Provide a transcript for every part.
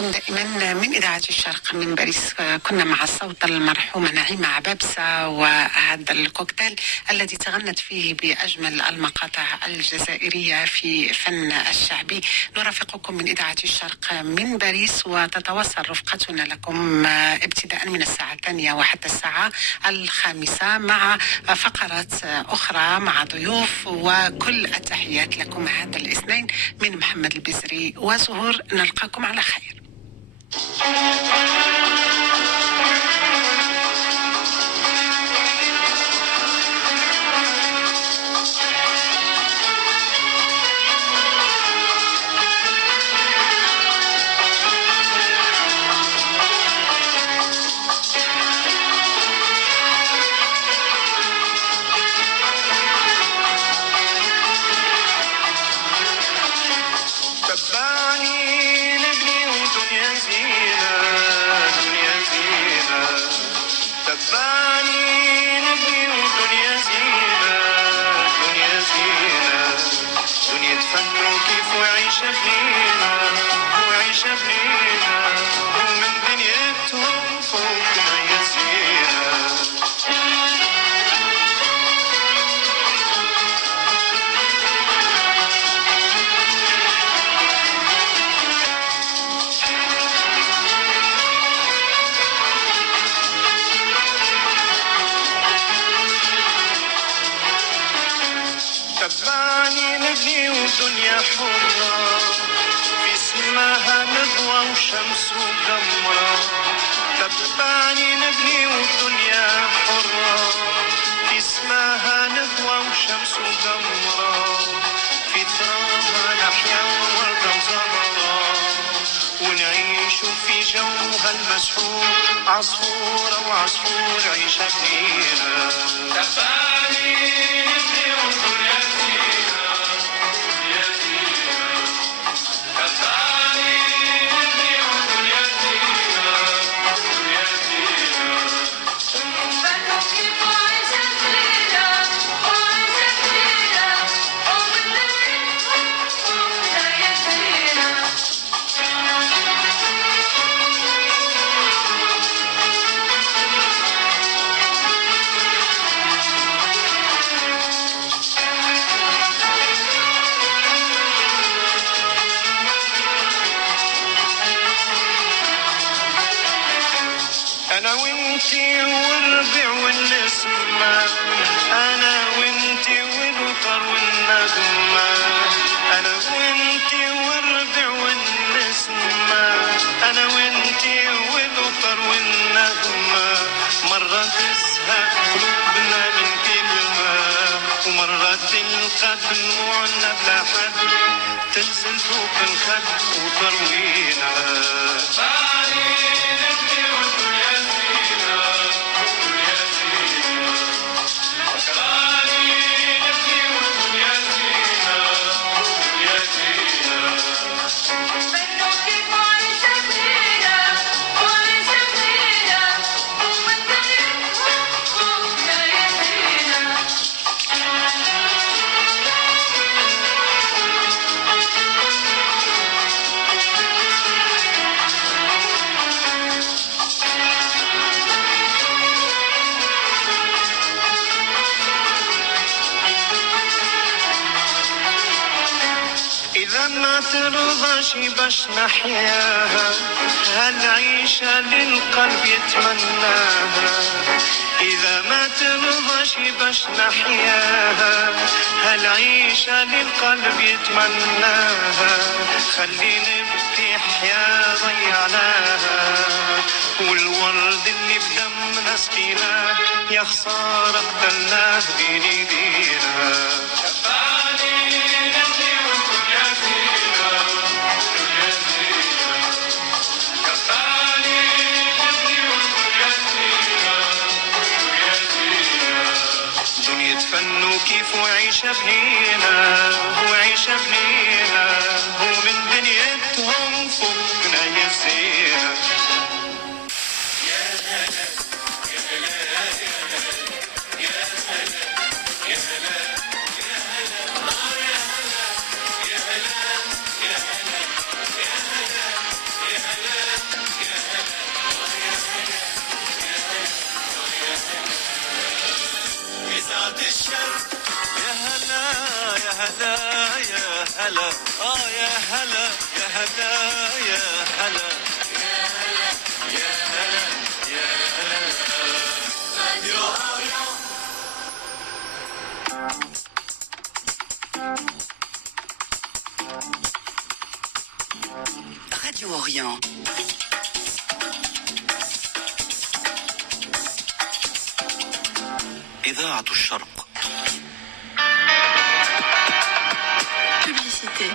نلقاكم دائما من إذاعة الشرق من باريس. كنا مع الصوت المرحومة نعيمة عبابسة وهذا الكوكتيل الذي تغنت فيه بأجمل المقاطع الجزائرية في فن الشعبي. نرافقكم من إذاعة الشرق من باريس، وتتواصل رفقتنا لكم ابتداء من الساعة 2 وحتى الساعة 5 مع فقرات أخرى مع ضيوف، وكل التحيات لكم هذا الاثنين من محمد البزري وزهور. نلقاكم على خير. تبعني نبني ودنيا حرة في اسمها نضوى وشمس وقمرة. تبعني نبني ودنيا حرة في اسمها نضوى وشمس وقمرة. في ثراها نحيا ووردة وزهرة ونعيش في جوها المسحور. عصفورة وعصفور عيشة بنينة. تبعني نبني ودنيا أنا وإنتي والربيع والنسمة. أنا وإنتي والوتر والنغمة. أنا وإنتي والربيع والنسمة. أنا وإنتي والوتر والنغمة. مرة تزهق قلوبنا من كلمة ومرة تلقى دموعنا بلا حد تنزل فوق الخد وتروينا. إذا ما ترضاش باش نحياها هالعيشة للقلب يتمناها. إذا ما ترضاش باش نحياها هالعيشة للقلب يتمناها. خلي نبكي حياة ضيعناها والورد اللي بدمنا سقيناه يا خسارة قتلناه بين ايدينا. فن وكيف وعيشة بنينا وعيشة بنينا ومن دنيتهم فوقنا يزينا. يا هلا يا هلا يا هلا يا هلا يا هلا يا هلا يا هلا يا هلا يا هلا راديو أوريون. Radio Orient. إذاعة الشرق. Publicité.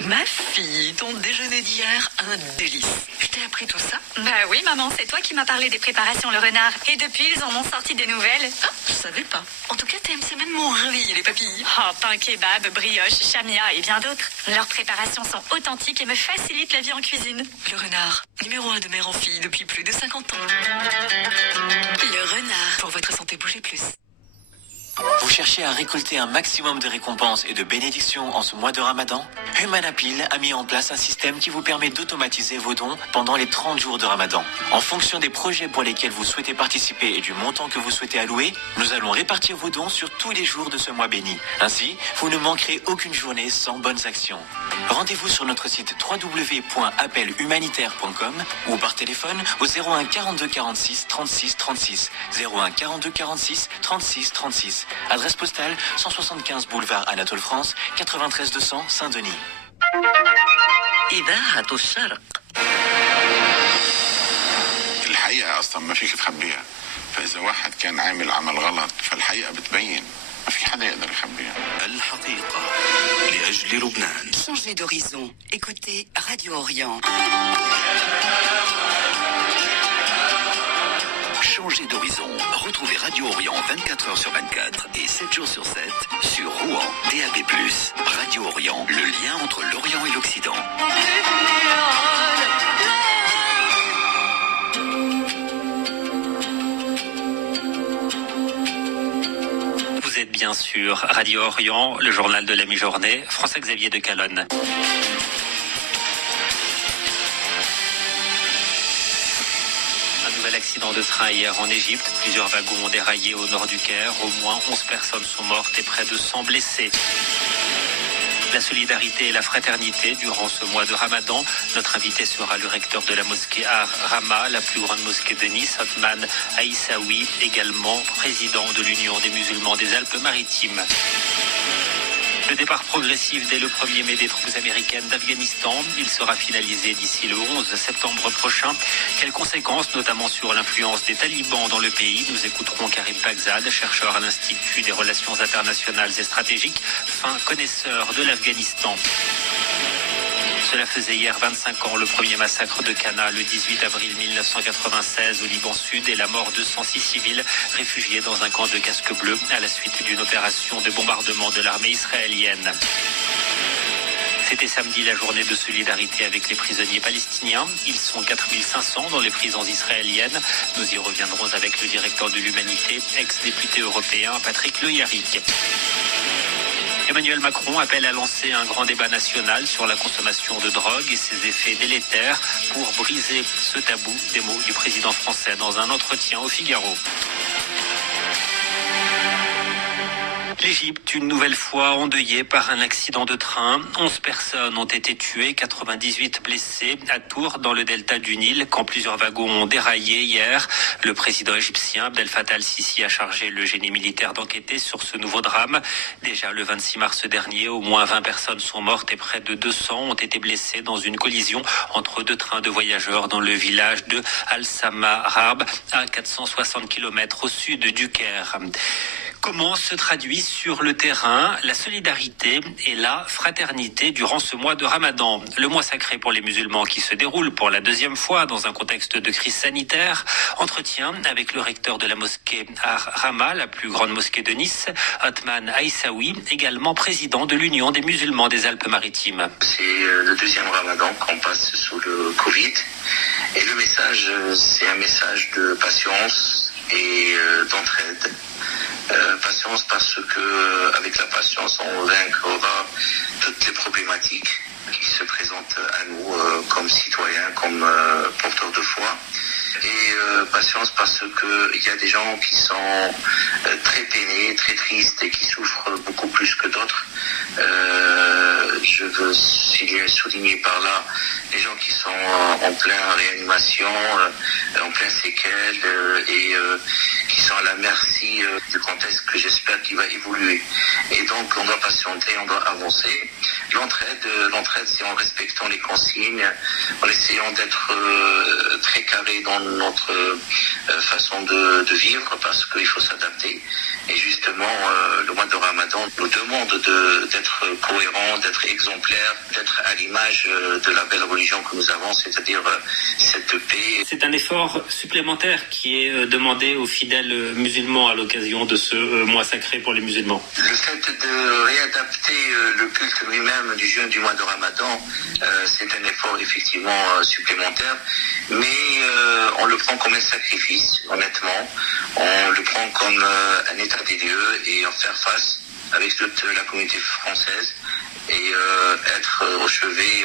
Ma fille, ton déjeuner d'hier, un délice. Je t'ai appris tout ça? Bah oui, maman, c'est toi qui m'as parlé des préparations Le Renard. Et depuis, ils en ont sorti des nouvelles. Ah, je savais pas. En tout cas, TMC m'ont réveillé les papilles. Oh, pain kebab, brioche, chamia et bien d'autres. Leurs préparations sont authentiques et me facilitent la vie en cuisine. Le Renard, numéro 1 de mère en fille depuis plus de 50 ans. Le Renard. Pour votre santé, bougez plus. Vous cherchez à récolter un maximum de récompenses et de bénédictions en ce mois de Ramadan? Humanapil a mis en place un système qui vous permet d'automatiser vos dons pendant les 30 jours de Ramadan. En fonction des projets pour lesquels vous souhaitez participer et du montant que vous souhaitez allouer, nous allons répartir vos dons sur tous les jours de ce mois béni. Ainsi, vous ne manquerez aucune journée sans bonnes actions. Rendez-vous sur notre site www.appelhumanitaire.com ou par téléphone au 01 42 46 36 36 01 42 46 36 36. Adresse postale 175 boulevard Anatole France 93 200 Saint-Denis. إذاعة الشرق. الحقيقة أصلا ما فيك تخبيها، فإذا واحد كان عامل عمل غلط فالحقيقة بتبين، ما في حدا يقدر يخبيها. الحقيقة لأجل لبنان. Changez d'horizon. Écoutez Radio Orient. Changez d'horizon. Retrouvez Radio Orient 24h sur 24 et 7 jours sur 7 sur Rouen, DAB+. Radio Orient, le lien entre l'Orient et l'Occident. Vous êtes bien sûr Radio Orient, le journal de la mi-journée, François-Xavier de Calonne. Accident de train hier en Égypte. Plusieurs wagons ont déraillé au nord du Caire. Au moins 11 personnes sont mortes et près de 100 blessés. La solidarité et la fraternité durant ce mois de Ramadan. Notre invité sera le recteur de la mosquée Ar Rama, la plus grande mosquée de Nice, Othman Aïssaoui, également président de l'Union des musulmans des Alpes-Maritimes. Le départ progressif dès le 1er mai des troupes américaines d'Afghanistan. Il sera finalisé d'ici le 11 septembre prochain. Quelles conséquences, notamment sur l'influence des talibans dans le pays? Nous écouterons Karim Bagzad, chercheur à l'Institut des relations internationales et stratégiques, fin connaisseur de l'Afghanistan. Cela faisait hier 25 ans le premier massacre de Cana le 18 avril 1996 au Liban Sud et la mort de 106 civils réfugiés dans un camp de casques bleus à la suite d'une opération de bombardement de l'armée israélienne. C'était samedi la journée de solidarité avec les prisonniers palestiniens. Ils sont 4500 dans les prisons israéliennes. Nous y reviendrons avec le directeur de l'Humanité, ex-député européen Patrick Le Yarrick. Emmanuel Macron appelle à lancer un grand débat national sur la consommation de drogue et ses effets délétères pour briser ce tabou. Des mots du président français dans un entretien au Figaro. L'Égypte, une nouvelle fois endeuillée par un accident de train. 11 personnes ont été tuées, 98 blessées à Tours, dans le delta du Nil, quand plusieurs wagons ont déraillé hier. Le président égyptien Abdel Fattah al-Sisi a chargé le génie militaire d'enquêter sur ce nouveau drame. Déjà le 26 mars dernier, au moins 20 personnes sont mortes et près de 200 ont été blessées dans une collision entre deux trains de voyageurs dans le village de Al-Samarab, à 460 km au sud du Caire. Comment se traduit sur le terrain la solidarité et la fraternité durant ce mois de Ramadan, le mois sacré pour les musulmans qui se déroule pour la deuxième fois dans un contexte de crise sanitaire? Entretien avec le recteur de la mosquée Ar Rama, la plus grande mosquée de Nice, Othman Aïssaoui, également président de l'Union des musulmans des Alpes-Maritimes. C'est le deuxième Ramadan qu'on passe sous le Covid et le message, c'est un message de patience et d'entraide. Patience parce que avec la patience on vaincra toutes les problématiques qui se présentent à nous comme citoyens, comme porteurs de foi. Et patience parce qu'il y a des gens qui sont très peinés, très tristes tristes et qui souffrent beaucoup plus que d'autres. Je veux souligner par là les gens qui sont en pleine réanimation, en pleine séquelle et qui sont à la merci du contexte que j'espère qu'il va évoluer. Et donc on doit patienter, on doit avancer. L'entraide, c'est en respectant les consignes, en essayant d'être très carré dans notre façon de vivre, parce qu'il faut s'adapter. Et justement, le mois de Ramadan nous demande d'être cohérent, d'être exemplaire, d'être à l'image de la belle religion que nous avons, c'est-à-dire cette paix. C'est un effort supplémentaire qui est demandé aux fidèles musulmans à l'occasion de ce mois sacré pour les musulmans. Le fait de réadapter le culte lui-même du jeûne du mois de Ramadan, c'est un effort effectivement supplémentaire, mais on le prend comme un sacrifice, honnêtement. On le prend comme un état des lieux et en faire face avec toute la communauté française et être au chevet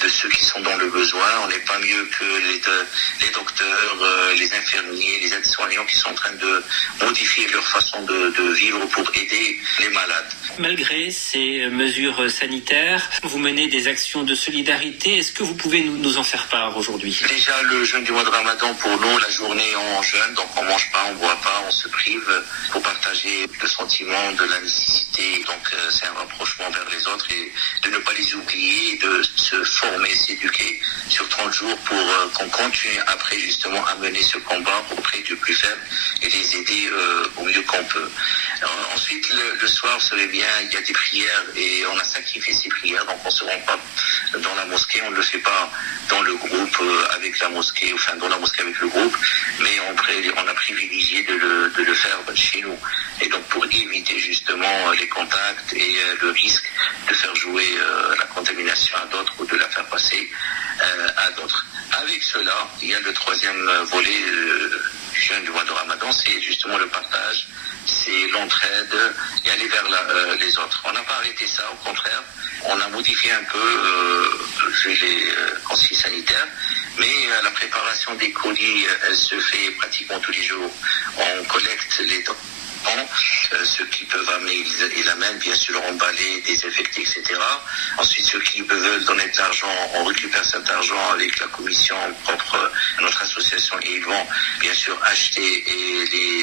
de ceux qui sont dans le besoin. On n'est pas mieux que les docteurs, les infirmiers, les aides-soignants qui sont en train de modifier leur façon de vivre pour aider les malades. Malgré ces mesures sanitaires, vous menez des actions de solidarité. Est-ce que vous pouvez nous en faire part aujourd'hui ? Déjà, le jeûne du mois de Ramadan, pour nous, la journée on jeûne, donc on mange pas, on boit pas, on se prive pour partager le sentiment de la nécessité. Donc c'est un rapprochement vers les autres et de ne pas les oublier, de se former, s'éduquer sur 30 jours pour qu'on continue après justement à mener ce combat auprès du plus faible et les aider au mieux qu'on peut. Ensuite, le soir, vous savez bien, il y a des prières et on a sacrifié ces prières, donc on ne se rend pas dans la mosquée, on ne le fait pas dans le groupe avec la mosquée, enfin dans la mosquée avec le groupe, mais on a privilégié de le faire chez nous. Et donc pour éviter justement les contacts et le risque de faire jouer la contamination à d'autres ou de la faire passer à d'autres. Avec cela, il y a le troisième volet du jeûne du mois de Ramadan, c'est justement le partage, c'est l'entraide et aller vers les autres. On n'a pas arrêté ça, au contraire. On a modifié un peu les consignes sanitaires, mais la préparation des colis, elle se fait pratiquement tous les jours. On collecte les dons. Ceux qui peuvent amener, ils l'amènent, bien sûr, emballés, désinfectés, etc. Ensuite, ceux qui veulent donner de l'argent, on récupère cet argent avec la commission propre à notre association et ils vont, bien sûr, acheter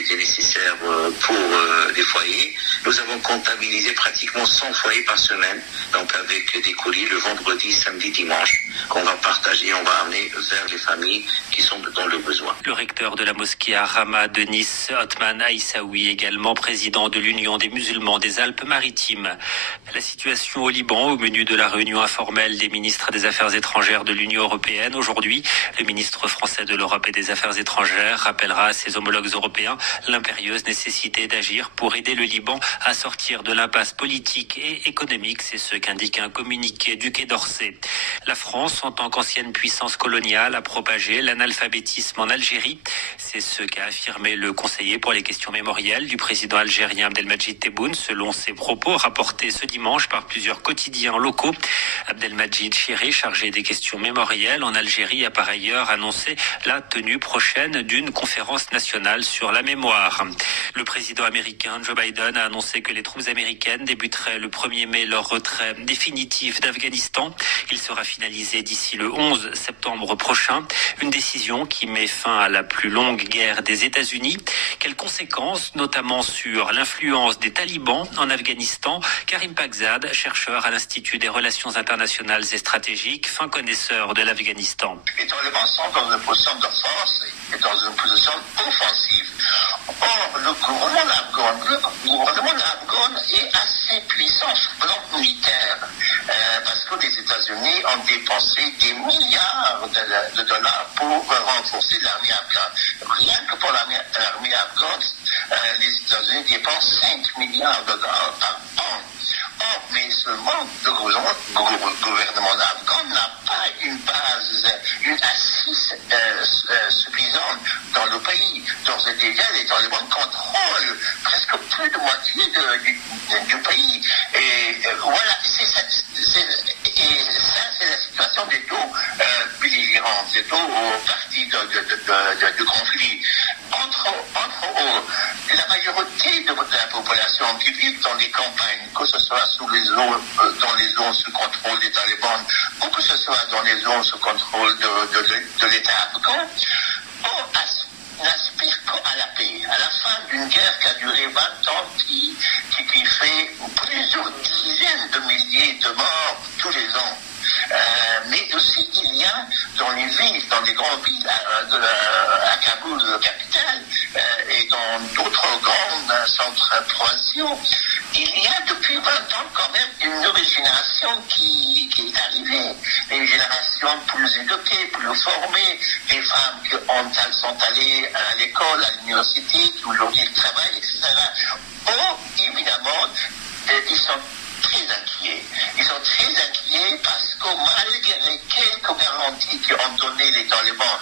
les nécessaires pour les foyers. Nous avons comptabilisé pratiquement 100 foyers par semaine, donc avec des colis le vendredi, samedi, dimanche, qu'on va partager, on va amener vers les familles qui sont dans le besoin. Le recteur de la mosquée Ar-Rahma de Nice, Othman Aïssaoui, également président de l'Union des musulmans des Alpes-Maritimes. La situation au Liban, au menu de la réunion informelle des ministres des Affaires étrangères de l'Union européenne. Aujourd'hui, le ministre français de l'Europe et des Affaires étrangères rappellera à ses homologues européens l'impérieuse nécessité d'agir pour aider le Liban à sortir de l'impasse politique et économique. C'est ce qu'indique un communiqué du Quai d'Orsay. La France, en tant qu'ancienne puissance coloniale, a propagé l'analphabétisme en Algérie. C'est ce qu'a affirmé le conseiller pour les questions mémorielles du président algérien Abdelmadjid Tebboune, selon ses propos rapportés ce dimanche par plusieurs quotidiens locaux. Abdelmadjid Chéré, chargé des questions mémorielles en Algérie, a par ailleurs annoncé la tenue prochaine d'une conférence nationale sur la mémoire. Le président américain Joe Biden a annoncé que les troupes américaines débuteraient le 1er mai leur retrait définitif d'Afghanistan. Il sera finalisé d'ici le 11 septembre prochain. Une décision qui met fin à la plus longue guerre des États-Unis. Quelles conséquences, notamment sur l'influence des talibans en Afghanistan? Karim Pakzad, chercheur à l'Institut des relations internationales et stratégiques, fin connaisseur de l'Afghanistan. Les talibans sont dans une position de force et dans une position offensive. Or, le gouvernement afghan est assez puissant sur le plan militaire parce que les États-Unis ont dépensé des milliards de dollars pour renforcer l'armée afghane. Rien que pour l'armée afghane, les États-Unis dépensent 5 milliards de dollars par an. Or, mais seulement le gouvernement afghan n'a pas une base, une assise suffisante dans le pays. D'ores et déjà, les talibans contrôlent presque plus de moitié du pays. Et voilà, c'est la situation des deux belligérants, des deux parties du conflit. Entre eux, la majorité de la population qui vit dans les campagnes, que ce soit sous les zones, dans les zones sous contrôle des talibans, ou que ce soit dans les zones sous contrôle de l'État afghan, n'aspire qu'à la paix, à la fin d'une guerre qui a duré 20 ans, qui fait plusieurs dizaines de milliers de morts tous les ans. Mais aussi il y a dans les villes, dans les grandes villes, à Kaboul, la capitale, et dans d'autres grands centres provinciaux, il y a depuis 20 ans quand même une nouvelle génération qui est arrivée. Une génération plus éduquée, plus formée, des femmes qui sont allées à l'école, à l'université, qui aujourd'hui travaillent, etc. Évidemment, ils sont très inquiets. Ils sont très inquiets parce que malgré quelques garanties qu'ont donné les talibans,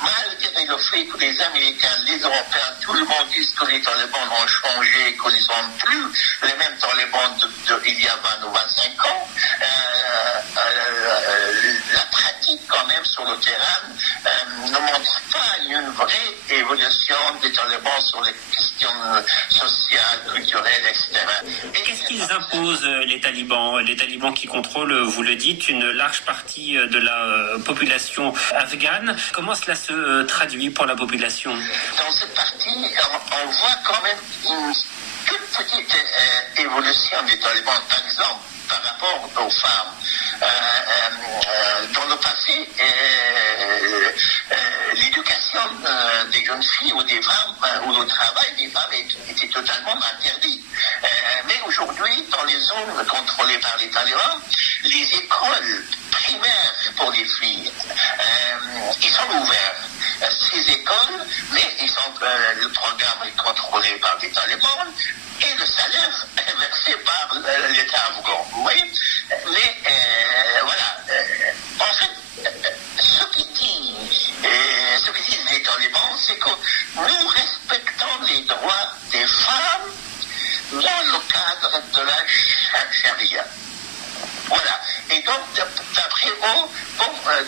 malgré le fait que les Américains, les Européens, tout le monde dit que les talibans ont changé, qu'ils ne sont plus les mêmes talibans il y a 20 ou 25 ans, la pratique quand même sur le terrain ne montre pas une vraie évolution des talibans sur les questions sociales, culturelles, etc. Qu'est-ce qu'ils imposent, les talibans qui contrôlent, vous le dites, une large partie de la population afghane? Comment cela se traduit pour la population? Dans cette partie, on voit quand même une toute petite évolution des talibans, par exemple, par rapport aux femmes. Dans le passé, l'éducation des jeunes filles ou des femmes, ou le travail des femmes était totalement interdit. Mais aujourd'hui, dans les zones contrôlées par les talibans, les écoles primaires pour les filles, ils sont ouverts. Ces écoles, mais le programme est contrôlé par les talibans et le salaire est versé par l'État afghan. Vous voyez? Mais voilà, en fait, ce que disent les talibans, c'est que nous respectons les droits des femmes dans le cadre de la charia. Voilà. Et donc, d'après eux,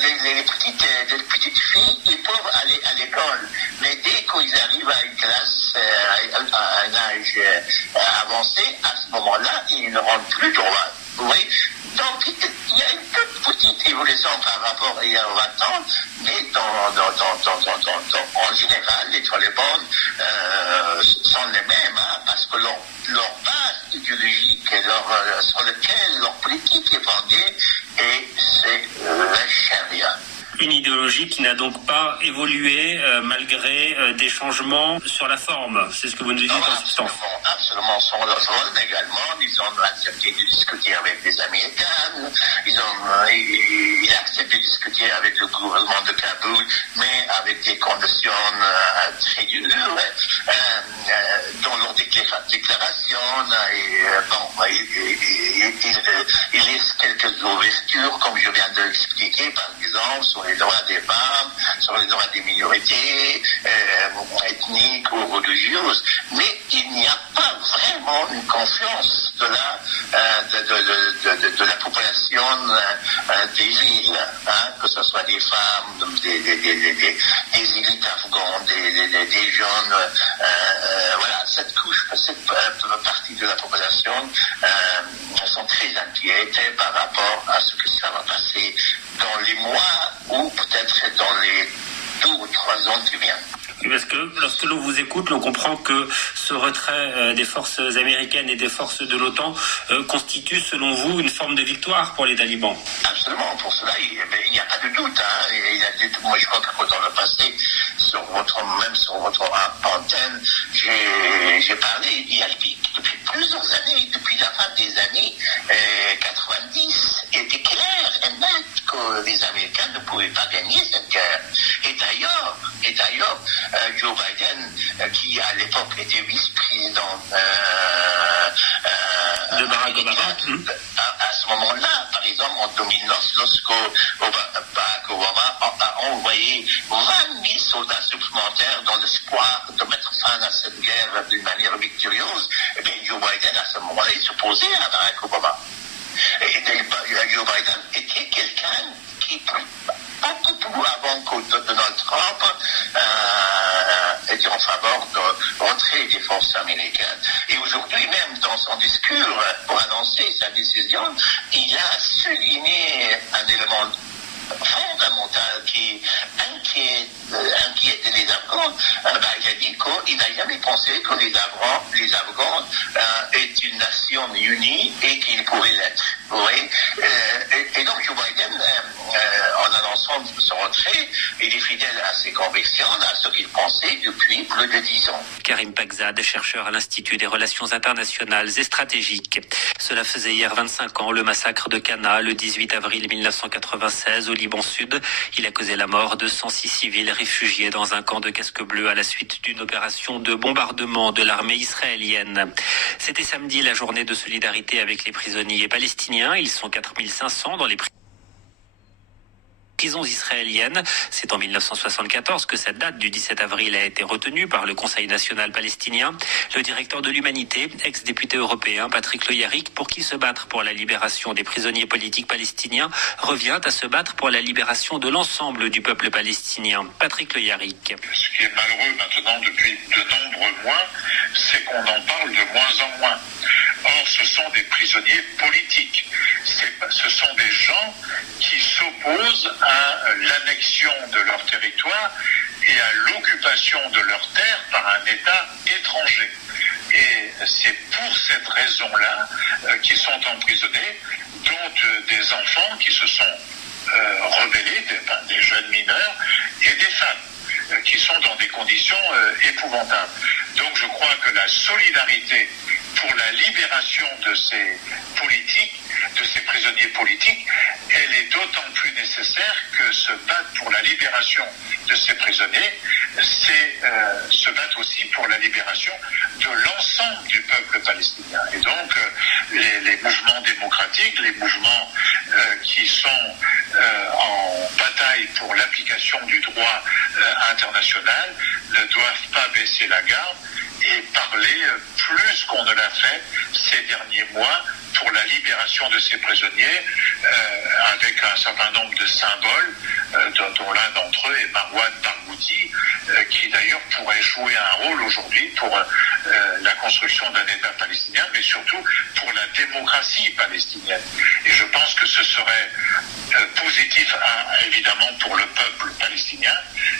les petites filles, ils peuvent aller à l'école. Mais dès qu'ils arrivent à une classe, à un âge avancé, à ce moment-là, ils n'auront plus droit. Vous voyez? Donc, il y a une toute petite évolution par rapport à il y a 20 ans, mais en général, les talibans sont les mêmes, hein, parce que leur base idéologique sur laquelle leur politique est fondée, et c'est la charia. Une idéologie qui n'a donc pas évolué malgré des changements sur la forme. C'est ce que vous nous dites en substance. Absolument, sur leur forme également. Ils ont accepté de discuter avec les Américains. Ils ont accepté de discuter avec le gouvernement de Kaboul, mais avec des conditions très dures. Dans leur déclaration, ils laissent quelques ouvertures, comme je viens de l'expliquer, par exemple, sur les droits des femmes, sur les droits des minorités ethniques ou religieuses, mais il n'y a pas vraiment une confiance de la population des îles, hein, que ce soit des femmes, des élites afghanes, des jeunes, voilà, cette partie de la population sont très inquiètes par rapport à ce que ça va passer dans les mois ou peut-être dans les 2 ou 3 ans qui viennent. Parce que lorsque l'on vous écoute, l'on comprend que ce retrait des forces américaines et des forces de l'OTAN constitue, selon vous, une forme de victoire pour les talibans. Absolument, pour cela, il n'y a pas de doute. Hein. Moi, je crois que dans le passé, même sur votre antenne, j'ai parlé, depuis plusieurs années, depuis la fin des années 90, il était clair et net que les Américains ne pouvaient pas gagner cette guerre. Et d'ailleurs, Joe Biden, qui à l'époque était vice-président de Barack Obama, à ce moment-là, par exemple, en 2009, lorsque Barack Obama a envoyé 20 000 soldats supplémentaires dans l'espoir de mettre fin à cette guerre d'une manière victorieuse, eh bien, Joe Biden, à ce moment-là, il s'opposait à Barack Obama. Et Joe Biden était quelqu'un qui, beaucoup plus avant que Donald Trump, était en faveur de retrait des forces américaines. Et aujourd'hui, même dans son discours pour annoncer sa décision, il a souligné un élément fondamental qui inquiète les Afghans. Il a dit qu'il n'a jamais pensé que les Afghans est une nation unie et qu'ils pourraient l'être. Oui. Et donc Joe Biden, en annonçant son retrait, il est fidèle à ses convictions, à ce qu'il pensait depuis plus de 10 ans. Karim Pakzad, chercheur à l'Institut des Relations Internationales et Stratégiques. Cela faisait hier 25 ans le massacre de Cana, le 18 avril 1996 au Liban Sud. Il a causé la mort de 106 civils réfugiés dans un camp de casques bleus à la suite d'une opération de bombardement de l'armée israélienne. C'était samedi, la journée de solidarité avec les prisonniers palestiniens. Ils sont 4500 dans les prisons israéliennes. C'est en 1974 que cette date du 17 avril a été retenue par le Conseil national palestinien. Le directeur de l'Humanité, ex-député européen Patrick Le Yarrick, pour qui se battre pour la libération des prisonniers politiques palestiniens, revient à se battre pour la libération de l'ensemble du peuple palestinien. Patrick Le Yarrick. Ce qui est malheureux maintenant depuis de nombreux mois, c'est qu'on en parle de moins en moins. Or, ce sont des prisonniers politiques. Ce sont des gens qui s'opposent à l'annexion de leur territoire et à l'occupation de leurs terres par un État étranger. Et c'est pour cette raison-là qu'ils sont emprisonnés, dont des enfants qui se sont rebellés, des jeunes mineurs et des femmes, qui sont dans des conditions épouvantables. Donc je crois que la solidarité pour la libération de ces prisonniers politiques, elle est d'autant plus nécessaire que se battre pour la libération de ces prisonniers, c'est se battre aussi pour la libération de l'ensemble du peuple palestinien. Et donc les mouvements démocratiques, les mouvements qui sont en bataille pour l'application du droit international ne doivent pas baisser la garde et parler plus qu'on ne l'a fait ces derniers mois pour la libération de ces prisonniers, avec un certain nombre de symboles, dont l'un d'entre eux est Marwan Barghouti, qui d'ailleurs pourrait jouer un rôle aujourd'hui pour la construction d'un État palestinien, mais surtout pour la démocratie palestinienne. Et je pense que ce serait positif, évidemment, pour le peuple palestinien,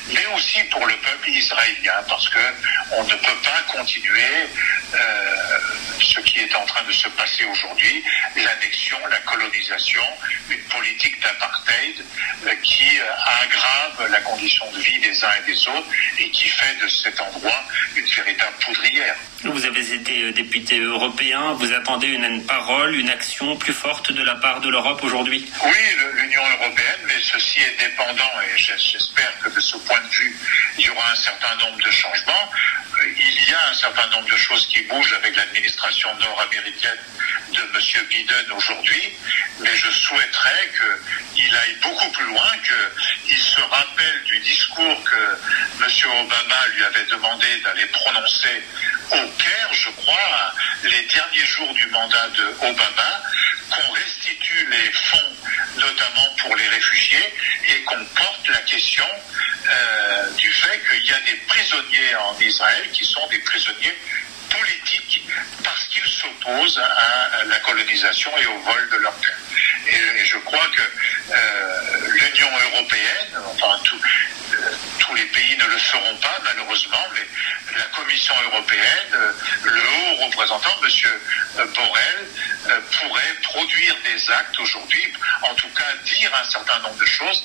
mais aussi pour le peuple israélien, parce qu'on ne peut pas continuer ce qui est en train de se passer aujourd'hui, l'annexion, la colonisation, une politique d'apartheid qui aggrave la condition de vie des uns et des autres et qui fait de cet endroit une véritable poudrière. Vous avez été député européen, vous attendez une parole, une action plus forte de la part de l'Europe aujourd'hui? Oui, l'Union européenne, mais ceci est dépendant, et j'espère que de ce point de vue, il y aura un certain nombre de changements. Il y a un certain nombre de choses qui bougent avec l'administration nord-américaine de M. Biden aujourd'hui, mais je souhaiterais qu'il aille beaucoup plus loin, qu'il se rappelle du discours que M. Obama lui avait demandé d'aller prononcer au Caire, je crois, les derniers jours du mandat de Obama, qu'on restitue les fonds, notamment pour les réfugiés, et qu'on porte la question du fait qu'il y a des prisonniers en Israël qui sont des prisonniers politiques parce qu'ils s'opposent à la colonisation et au vol de leurs terres. Et je crois que l'Union européenne, enfin tous les pays ne le feront pas malheureusement, mais la Commission européenne, le haut représentant, M. Borrell, pourrait produire des actes aujourd'hui, en tout cas dire un certain nombre de choses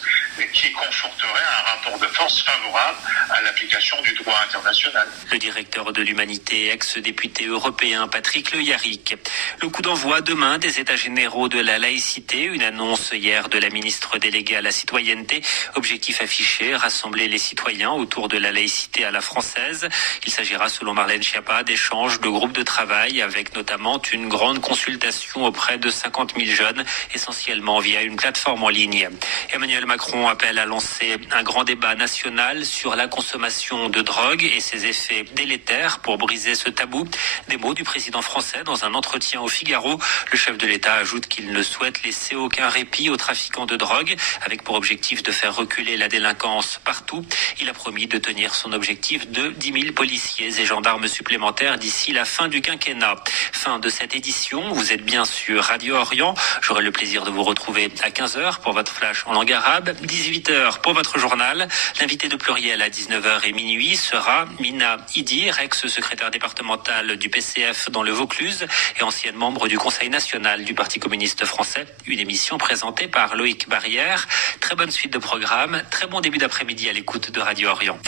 qui conforteraient un rapport de force favorable à l'application du droit international. Le directeur de l'Humanité, ex-député européen Patrick Le Yarrick. Le coup d'envoi demain des États généraux de la laïcité, une annonce hier de la ministre déléguée à la citoyenneté. Objectif affiché, rassembler les citoyens autour de la laïcité à la française. Il s'agira, selon Marlène Schiappa, d'échanges de groupes de travail avec notamment une grande consultation auprès de 50 000 jeunes, essentiellement via une plateforme en ligne. Emmanuel Macron appelle à lancer un grand débat national sur la consommation de drogue et ses effets délétères pour briser ce tabou. Des mots du président français dans un entretien au Figaro. Le chef de l'État ajoute qu'il ne souhaite laisser aucun répit aux trafiquants de drogue, avec pour objectif de faire reculer la délinquance partout. Il a promis de tenir son objectif de 10 000 policiers et gendarmes supplémentaires d'ici la fin du quinquennat. Fin de cette édition, vous êtes bien sur Radio Orient. J'aurai le plaisir de vous retrouver à 15h pour votre flash en langue arabe, 18h pour votre journal. L'invité de Pluriel à 19h et minuit sera Mina Idir, ex-secrétaire départementale du PCF dans le Vaucluse et ancienne membre du Conseil national du Parti communiste français. Une émission présentée par Loïc Barrière. Très bonne suite de programme, très bon début d'après-midi à l'écoute de Radio Orient.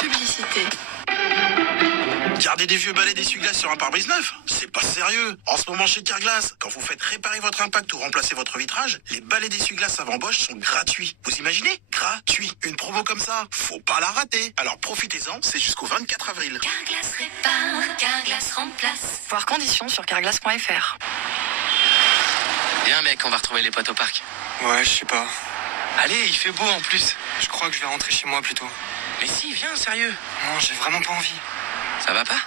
Publicité. Garder des vieux balais d'essuie-glace sur un pare-brise neuf, c'est pas sérieux. En ce moment chez Carglass, quand vous faites réparer votre impact ou remplacer votre vitrage, les balais d'essuie-glace avant Bosch sont gratuits. Vous imaginez? Gratuit. Une promo comme ça, faut pas la rater. Alors profitez-en, c'est jusqu'au 24 avril. Carglass répare, Carglass remplace. Voir conditions sur carglass.fr. Viens mec, on va retrouver les potes au parc. Ouais, je sais pas. Allez, il fait beau en plus. Je crois que je vais rentrer chez moi plutôt. Mais si, viens, sérieux. Non, j'ai vraiment pas envie. Ça va pas?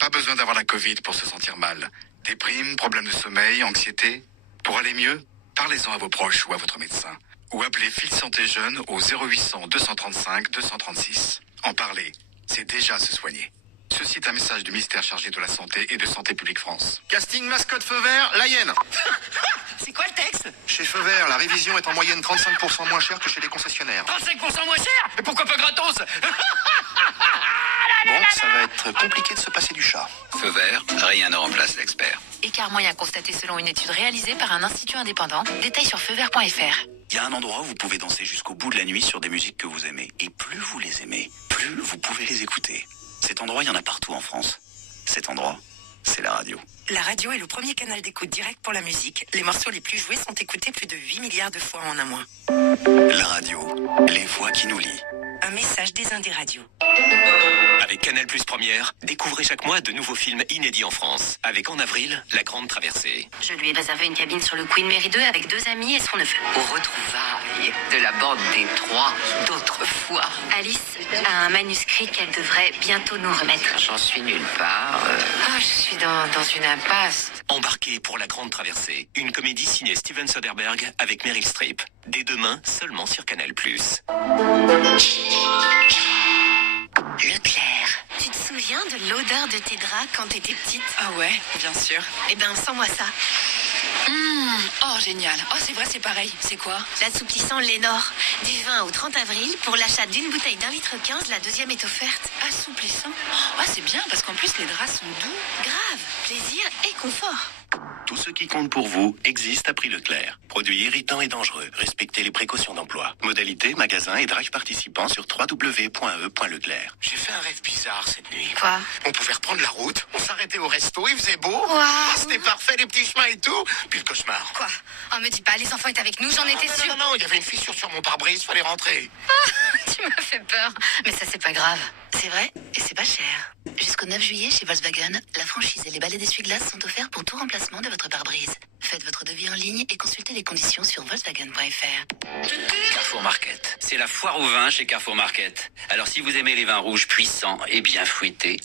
Pas besoin d'avoir la Covid pour se sentir mal. Déprime, problèmes de sommeil, anxiété. Pour aller mieux, parlez-en à vos proches ou à votre médecin. Ou appelez Fil Santé Jeune au 0800 235 236. En parler, c'est déjà se soigner. Ceci est un message du ministère chargé de la Santé et de Santé publique France. Casting mascotte Feu Vert, la hyène. C'est quoi le texte? Chez Feu Vert, la révision est en moyenne 35% moins chère que chez les concessionnaires. 35% moins cher? Mais pourquoi pas gratos? Bon, ça va être compliqué de se passer du chat. Feu vert, rien ne remplace l'expert. Écart moyen constaté selon une étude réalisée par un institut indépendant. Détails sur feuvert.fr. Il y a un endroit où vous pouvez danser jusqu'au bout de la nuit sur des musiques que vous aimez. Et plus vous les aimez, plus vous pouvez les écouter. Cet endroit, il y en a partout en France. Cet endroit, c'est la radio. La radio est le premier canal d'écoute direct pour la musique. Les morceaux les plus joués sont écoutés plus de 8 milliards de fois en un mois. La radio, les voix qui nous lient. Un message des Indes radios. Avec Canal Plus Première, découvrez chaque mois de nouveaux films inédits en France. Avec en avril, La Grande Traversée. Je lui ai réservé une cabine sur le Queen Mary 2 avec 2 amis et son neveu. Aux retrouvailles de la bande des 3 d'autrefois. Alice a un manuscrit qu'elle devrait bientôt nous remettre. J'en suis nulle part. Je suis dans une impasse. Embarquez pour La Grande Traversée, une comédie signée Steven Soderbergh avec Meryl Streep. Dès demain, seulement sur Canal Plus. Leclerc. Tu te souviens de l'odeur de tes draps quand t'étais petite? Ah ouais, bien sûr. Eh ben, sens-moi ça. Oh, génial. Oh, c'est vrai, c'est pareil. C'est quoi? L'assouplissant Lénore. Du 20 au 30 avril, pour l'achat d'une bouteille d'1,15 litre, la deuxième est offerte. Assouplissant? Ah, c'est bien, parce qu'en plus, les draps sont doux. Grave, plaisir et confort. Tout ce qui compte pour vous existe à prix Leclerc. Produits irritants et dangereux. Respectez les précautions d'emploi. Modalité, magasin et drive participants sur www.e.leclerc. J'ai fait un rêve bizarre cette nuit. Quoi? On pouvait reprendre la route, on s'arrêtait au resto, il faisait beau. Wow. C'était parfait, les petits chemins et tout. Puis le cauchemar. Quoi? Oh, me dis pas, les enfants étaient avec nous, j'en étais sûre. Non, il y avait une fissure sur mon pare-brise, fallait rentrer. Tu m'as fait peur. Mais ça, c'est pas grave. C'est vrai, et c'est pas cher. Jusqu'au 9 juillet, chez Volkswagen, la franchise et les balais d'essuie-glace sont offerts pour tout remplacement de votre pare-brise. Faites votre devis en ligne et consultez les conditions sur volkswagen.fr. Carrefour Market. C'est la foire au vin chez Carrefour Market. Alors si vous aimez les vins rouges puissants et bien fruités,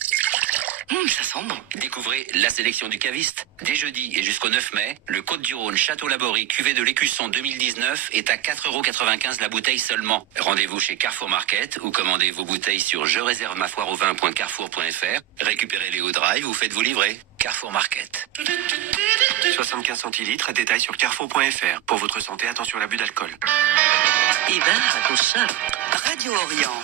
ça sent bon. découvrez la sélection du caviste. Dès jeudi et jusqu'au 9 mai, le Côte-du-Rhône Château Laborie cuvée de l'Écusson 2019 est à 4,95 € la bouteille seulement. Rendez-vous chez Carrefour Market ou commandez vos bouteilles sur jeréservemafoireauvin.carrefour.fr. Récupérez-les au drive ou faites-vous livrer. Carrefour Market. 75 centilitres, détail sur carrefour.fr. Pour votre santé, attention à l'abus d'alcool. Ibar à ça. Radio Orient.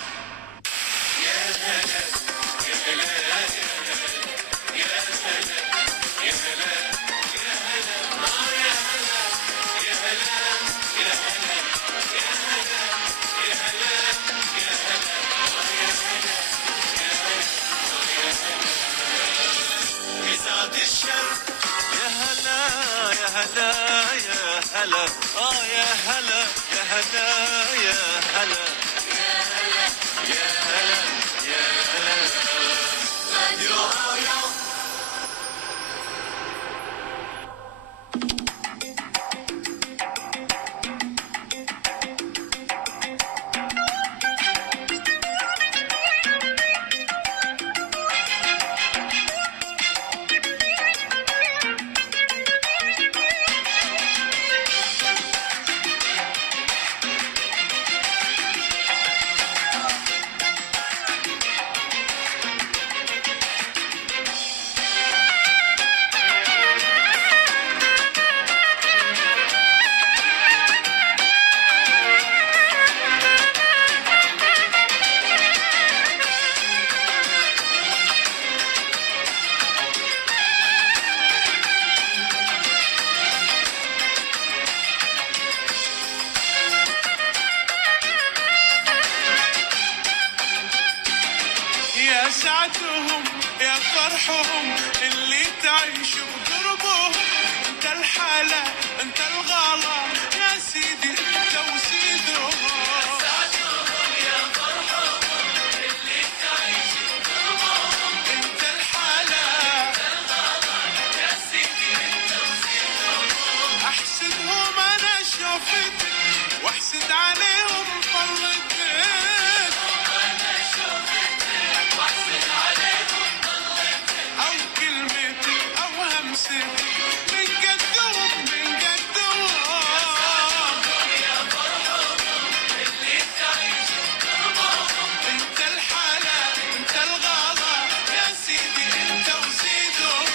يا هلا يا هلا يا سعتهم يا فرحهم اللي تعيش بقربهم. انت الحالة انت الغلا يا سيدي انت وسيدهم. يا سعتهم يا فرحهم اللي تعيش بقربهم. انت الحالة انت الغلا يا سيدي انت وسيدهم. احسدهم انا شوفتك واحسد عليهم طلتك. انا شوفتك واحسد عليهم طلتك. او كلمتك او همستك من قدهم من قدهم. يا فرحهم اللي تعيش بقربهم. انت الحالة انت الغلا يا سيدي انت وسيدهم.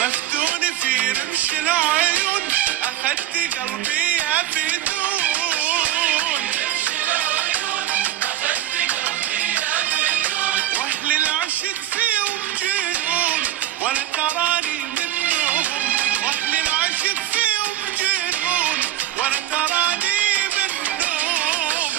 مفتون في رمش العيون أخدت قلبي يا بدون. وأهل العشق فيهم جنون ولا تراني منهم. وأهل العشق فيهم جنون ولا تراني منهم.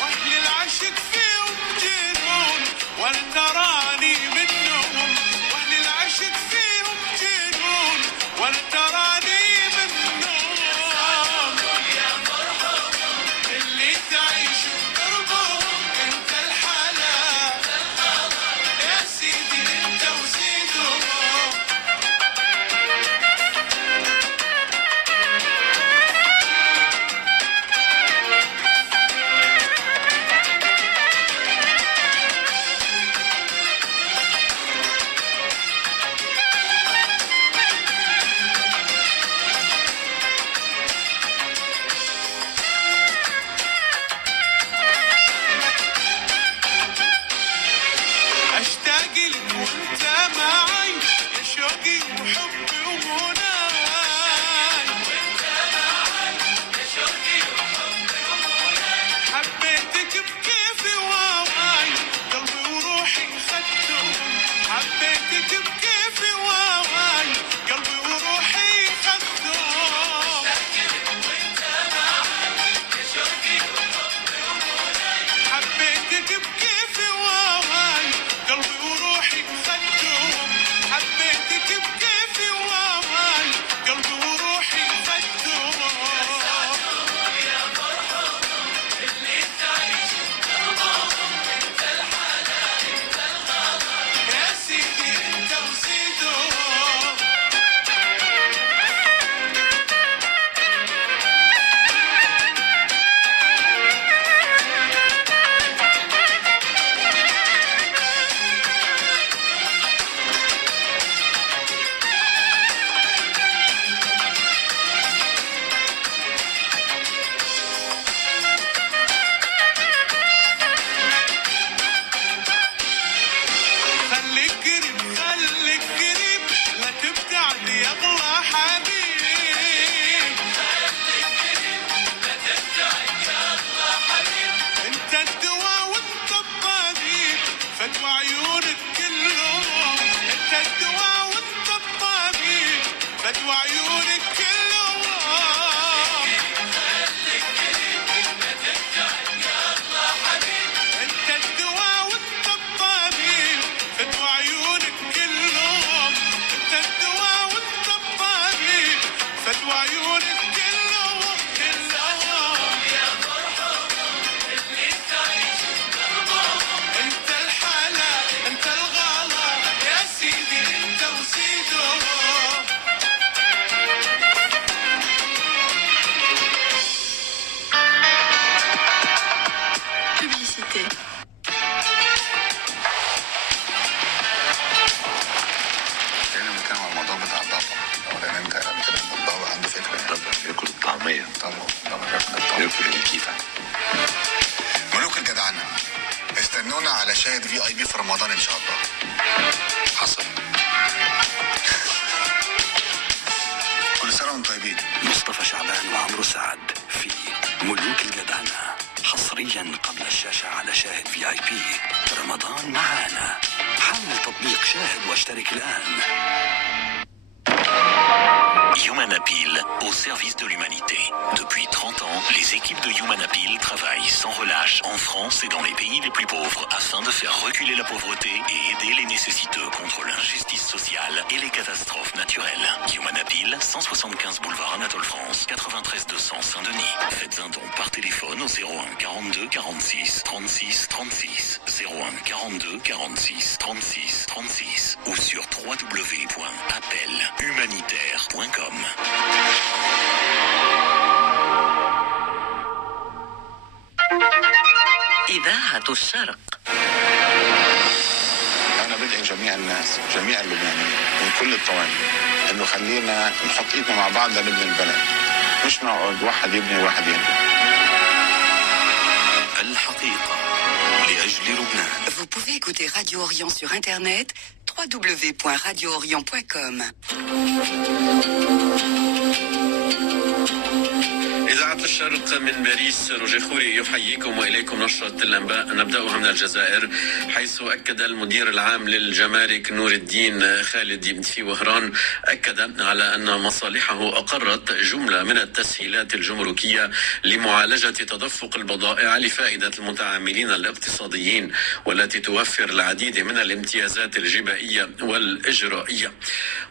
وأهل العشق فيهم جنون ولا تراني منهم. وأهل العشق فيهم ساعة على شاهد VIP في رمضان إن شاء الله. حصل. كل سنة وانتم طيبين. مصطفى شعبان وعمرو سعد في ملوك الجدعنة حصريا قبل الشاشة على شاهد VIP. رمضان معانا. حمل تطبيق شاهد واشترك الآن. Humanapil au service de l'humanité. Depuis 30 ans, les équipes de Humanapil travaillent sans relâche en France et dans les pays les plus pauvres afin de faire reculer la pauvreté et aider les nécessiteux contre l'injustice sociale et les catastrophes naturelles. Humanapil, 175 boulevard Anatole France, 93 200 Saint-Denis. Faites un don par téléphone au 01 42 46 36 36, 01 42 46 36 36 ou sur www.appelhumanitaire.com. إذاعة الشرق. أنا بدعي جميع الناس، جميع اللبنانيين من كل الطوائف إنه خلينا نحط إيدنا مع بعض لنبني البلد، مش نقعد واحد يبني وواحد يهدم. الحقيقة لأجل لبنان. Vous pouvez écouter Radio Orient sur Internet, www.radioorient.com. إذاعة الشرق من باريس، روجي خوري يحييكم وإليكم نشرة الأنباء. نبدأها من الجزائر، حيث أكد المدير العام للجمارك نور الدين خالد في وهران أكد على أن مصالحه أقرت جملة من التسهيلات الجمركية لمعالجة تدفق البضائع لفائدة المتعاملين الاقتصاديين، والتي توفر العديد من الامتيازات الجبائية والإجرائية.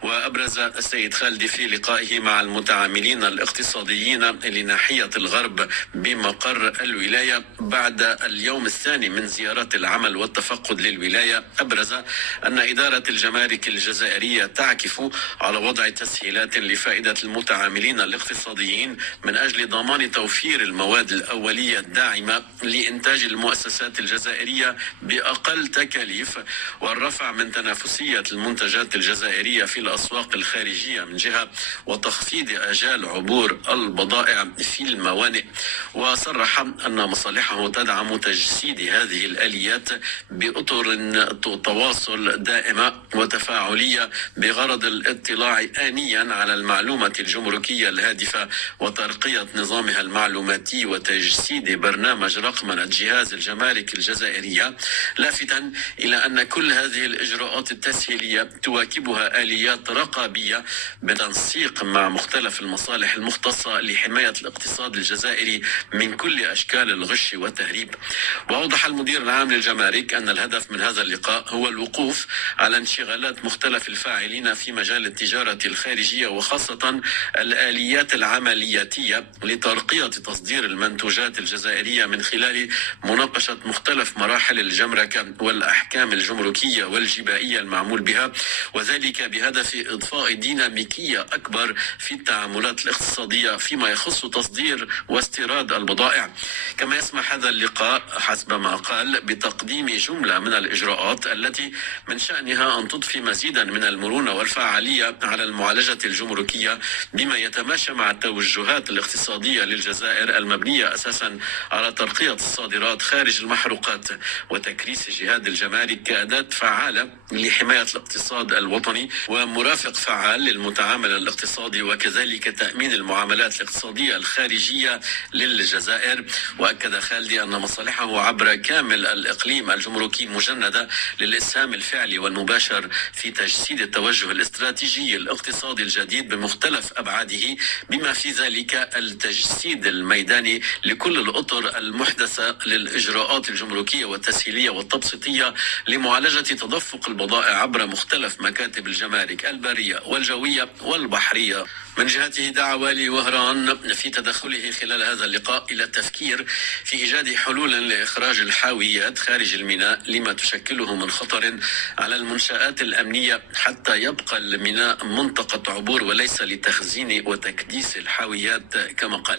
وأبرز السيد خالد في لقائه مع المتعاملين الاقتصاديين لناحية الغرب بمقر الولاية بعد اليوم الثاني من زيارة العمل والتفقد للولاية، أبرز أن إدارة الجمارك الجزائرية تعكف على وضع تسهيلات لفائدة المتعاملين الاقتصاديين من أجل ضمان توفير المواد الأولية الداعمة لإنتاج المؤسسات الجزائرية بأقل تكاليف، والرفع من تنافسية المنتجات الجزائرية في الأسواق الخارجية من جهة، وتخفيض آجال عبور البضائع في الموانئ. وصرح أن مصالحه تدعم تجسيد هذه الآليات بأطر تواصل دائمة وتفاعلية بغرض الاطلاع آنيا على المعلومة الجمركية الهادفة وترقية نظامها المعلوماتي وتجسيد برنامج رقمنة جهاز الجمارك الجزائرية، لافتا إلى أن كل هذه الإجراءات التسهيلية تواكبها آليات رقابية بتنسيق مع مختلف المصالح المختصة لحماية الاقتصاد الجزائري من كل أشكال الغش والتهريب. وأوضح المدير العام للجمارك أن الهدف من هذا اللقاء هو الوقوف على انشغالات مختلف الفاعلين في مجال التجارة الخارجية، وخاصة الآليات العملياتية لترقية تصدير المنتوجات الجزائرية من خلال مناقشة مختلف مراحل الجمركة والأحكام الجمركية والجبائية المعمول بها، وذلك بهدف إضفاء ديناميكية أكبر في التعاملات الاقتصادية فيما يخص تصدير واستيراد البضائع. كما يسمح هذا اللقاء حسب ما قال بتقديم جملة من الإجراءات التي من شأنها أن تضفي مزيدا من المرونة والفعالية على المعالجة الجمركية بما يتماشى مع التوجهات الاقتصادية للجزائر المبنية أساسا على ترقية الصادرات خارج المحروقات وتكريس جهاد الجمارك كأداة فعالة لحماية الاقتصاد الوطني ومرافق فعال للمتعامل الاقتصادي، وكذلك تأمين المعاملات الاقتصادية الخارجية للجزائر. وأكد خالدي أن مصالحه عبر كامل الإقليم الجمركي مجندة للإسهام الفعلي والمباشر في تجسيد التوجه الاستراتيجي الاقتصادي الجديد بمختلف أبعاده، بما في ذلك التجسيد الميداني لكل الأطر المحدثة للإجراءات الجمركية والتسهيلية والتبسيطية لمعالجة تدفق البضائع عبر مختلف مكاتب الجمارك البرية والجوية والبحرية. من جهته دعا والي وهران في تدخله خلال هذا اللقاء إلى التفكير في إيجاد حلول لإخراج الحاويات خارج الميناء لما تشكله من خطر على المنشآت الأمنية حتى يبقى الميناء منطقة عبور وليس لتخزين وتكديس الحاويات كما قال.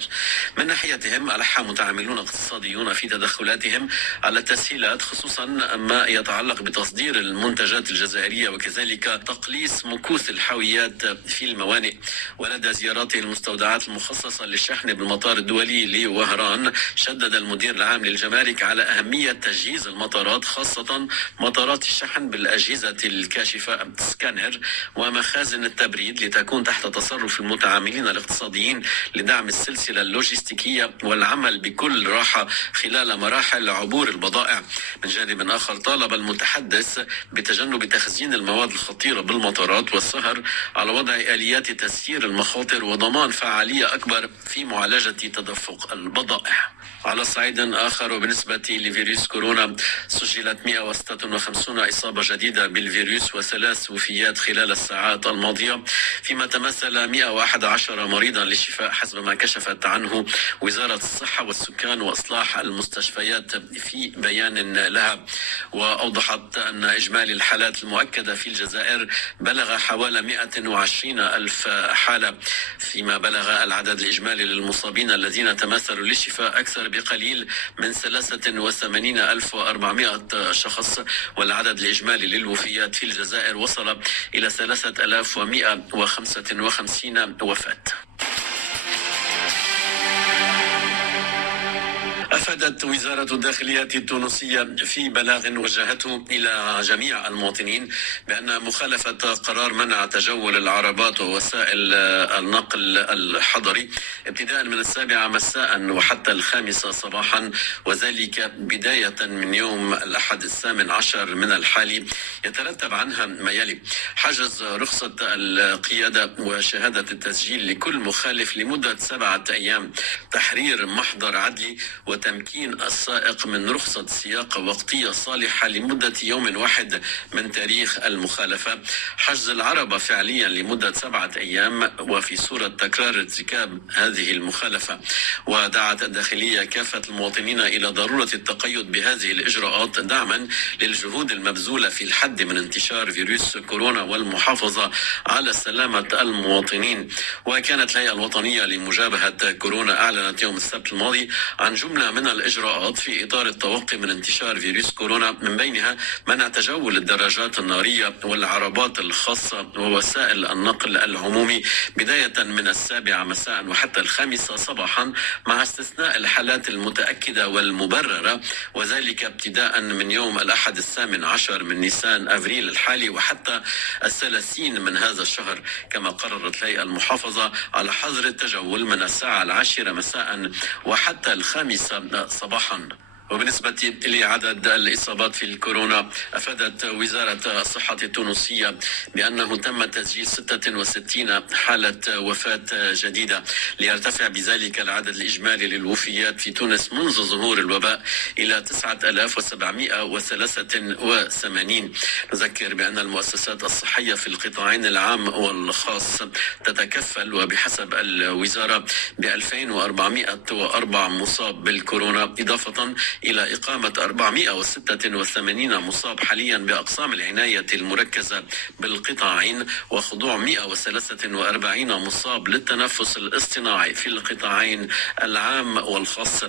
من ناحيتهم ألح متعاملون اقتصاديون في تدخلاتهم على التسهيلات خصوصا ما يتعلق بتصدير المنتجات الجزائرية وكذلك تقليص مكوث الحاويات في الموانئ. ولدى زيارته المستودعات المخصصة للشحن بالمطار الدولي لوهران، شدد المدير العام للجمارك على أهمية تجهيز المطارات، خاصة مطارات الشحن بالأجهزة الكاشفة سكانر ومخازن التبريد، لتكون تحت تصرف المتعاملين الاقتصاديين لدعم السلسلة اللوجستيكية والعمل بكل راحة خلال مراحل عبور البضائع. من جانب آخر طالب المتحدث بتجنب تخزين المواد الخطيرة بالمطارات والسهر على وضع آليات تسيير المخاطر وضمان فعالية أكبر في معالجة تدفق البضائع. على صعيد آخر، وبالنسبة لفيروس كورونا، سجلت 156 إصابة جديدة بالفيروس و3 وفيات خلال الساعات الماضية، فيما تمثل 111 مريضا للشفاء حسب ما كشفت عنه وزارة الصحة والسكان وإصلاح المستشفيات في بيان لها. وأوضحت أن إجمالي الحالات المؤكدة في الجزائر بلغ حوالي 120 ألف حالة، فيما بلغ العدد الإجمالي للمصابين الذين تماثلوا للشفاء أكثر بقليل من 83,400 شخص، والعدد الإجمالي للوفيات في الجزائر وصل إلى 3155 وفاة. أفادت وزارة الداخلية التونسية في بلاغ وجهته إلى جميع المواطنين بأن مخالفة قرار منع تجول العربات ووسائل النقل الحضري ابتداء من 7 مساء وحتى 5 صباحا، وذلك بداية من يوم الأحد 18 من الحالي، يترتب عنها ما يلي: حجز رخصة القيادة وشهادة التسجيل لكل مخالف لمدة 7 أيام، تحرير محضر عدلي، وتمكين السائق من رخصة سياقة وقتية صالحة لمدة يوم واحد من تاريخ المخالفة، حجز العربة فعليا لمدة 7 أيام وفي صورة تكرار ارتكاب هذه المخالفة. ودعت الداخلية كافة المواطنين إلى ضرورة التقيد بهذه الإجراءات دعما للجهود المبذولة في الحد من انتشار فيروس كورونا والمحافظة على سلامة المواطنين. وكانت الهيئة الوطنية لمجابهة كورونا أعلنت يوم السبت الماضي عن جملة من الإجراءات في إطار التوقي من انتشار فيروس كورونا، من بينها منع تجول الدراجات النارية والعربات الخاصة ووسائل النقل العمومي بداية من 7 مساء وحتى 5 صباحا، مع استثناء الحالات المتأكدة والمبررة، وذلك ابتداء من يوم الأحد 18 من نيسان أفريل الحالي وحتى 30 من هذا الشهر. كما قررت الهيئة المحافظة على حظر التجول من الساعة 10 مساء وحتى 5 صباحا. وبالنسبة لعدد الإصابات في الكورونا، أفادت وزارة الصحة التونسية بأنه تم تسجيل 66 حالة وفاة جديدة، ليرتفع بذلك العدد الإجمالي للوفيات في تونس منذ ظهور الوباء إلى 9783. نذكر بأن المؤسسات الصحية في القطاعين العام والخاص تتكفل وبحسب الوزارة ب2404 مصاب بالكورونا، إضافة إلى إقامة 486 مصاب حاليا بأقسام العناية المركزة بالقطاعين، وخضوع 143 مصاب للتنفس الاصطناعي في القطاعين العام والخاص.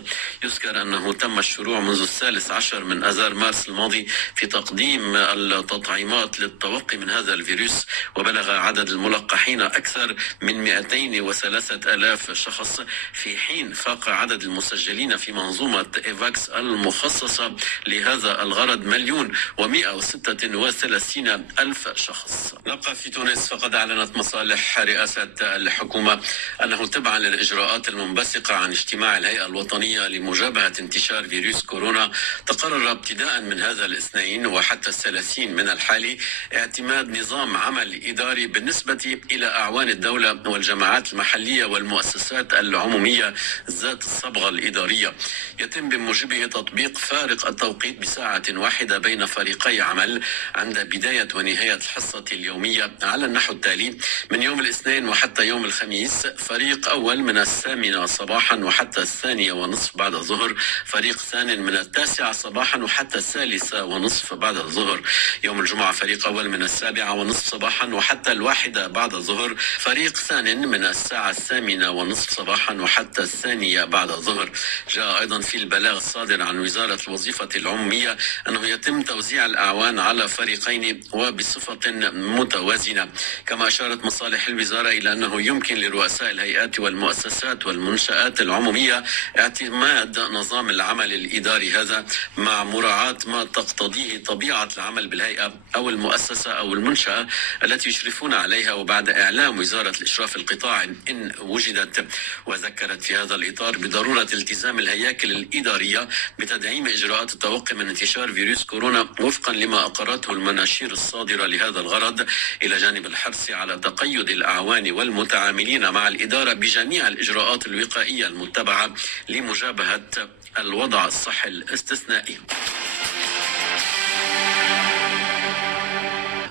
يذكر أنه تم الشروع منذ 13 من آذار مارس الماضي في تقديم التطعيمات للتوقي من هذا الفيروس، وبلغ عدد الملقحين أكثر من 203,000 شخص، في حين فاق عدد المسجلين في منظومة إيفاكس المخصصة لهذا الغرض 1,136,000 شخص. نبقى في تونس، فقد أعلنت مصالح رئاسة الحكومة أنه تبعا للإجراءات المنبثقة عن اجتماع الهيئة الوطنية لمجابهة انتشار فيروس كورونا، تقرر ابتداء من هذا الاثنين وحتى 30 من الحالي اعتماد نظام عمل إداري بالنسبة إلى أعوان الدولة والجماعات المحلية والمؤسسات العمومية ذات الصبغة الإدارية. يتم بموجبه تطبيق فارق التوقيت بساعة واحدة بين فريقي عمل عند بداية ونهاية الحصة اليومية على النحو التالي: من يوم الاثنين وحتى يوم الخميس فريق أول من 8 صباحا وحتى 2:30 بعد الظهر، فريق ثاني من 9 صباحا وحتى 3:30 بعد الظهر. يوم الجمعة فريق أول من 7:30 صباحا وحتى 1 بعد الظهر، فريق ثاني من 8:30 صباحا وحتى 2 بعد الظهر. جاء أيضا في البلاغ الصادر الصادر عن وزارة الوظيفة العمومية أنه يتم توزيع الأعوان على فريقين وبصفة متوازنة. كما أشارت مصالح الوزارة إلى أنه يمكن لرؤساء الهيئات والمؤسسات والمنشآت العمومية اعتماد نظام العمل الإداري هذا مع مراعاة ما تقتضيه طبيعة العمل بالهيئة أو المؤسسة أو المنشأة التي يشرفون عليها، وبعد إعلام وزارة الإشراف القطاع إن وجدت. وذكرت في هذا الإطار بضرورة التزام الهياكل الإدارية بتدعيم إجراءات التوقي من انتشار فيروس كورونا وفقا لما أقرته المناشير الصادرة لهذا الغرض، إلى جانب الحرص على تقيد الأعوان والمتعاملين مع الإدارة بجميع الإجراءات الوقائية المتبعة لمجابهة الوضع الصحي الاستثنائي.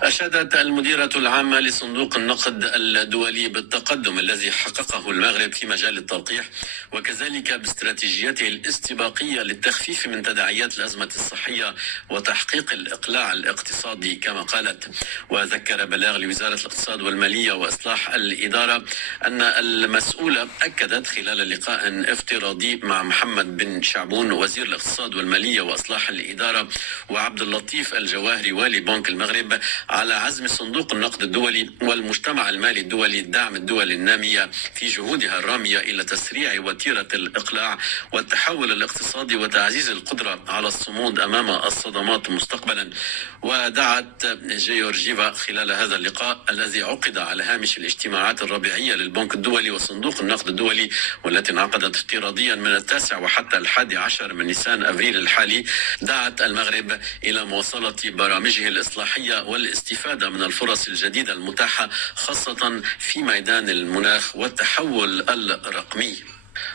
أشادت المديرة العامة لصندوق النقد الدولي بالتقدم الذي حققه المغرب في مجال التلقيح، وكذلك باستراتيجيته الاستباقية للتخفيف من تداعيات الأزمة الصحية وتحقيق الإقلاع الاقتصادي كما قالت. وذكر بلاغ لوزارة الاقتصاد والمالية وإصلاح الإدارة أن المسؤولة أكدت خلال لقاء افتراضي مع محمد بن شعبون وزير الاقتصاد والمالية وإصلاح الإدارة وعبد اللطيف الجواهري والي بنك المغرب على عزم صندوق النقد الدولي والمجتمع المالي الدولي دعم الدول النامية في جهودها الرامية إلى تسريع وتيرة الإقلاع والتحول الاقتصادي وتعزيز القدرة على الصمود أمام الصدمات مستقبلا. ودعت جيورجيفا خلال هذا اللقاء الذي عقد على هامش الاجتماعات الربيعية للبنك الدولي وصندوق النقد الدولي والتي انعقدت افتراضيا من 9 وحتى 11 من نيسان أبريل الحالي، دعت المغرب إلى مواصلة برامجه الإصلاحية والاستفادة من الفرص الجديدة المتاحة خاصة في ميدان المناخ والتحول الرقمي.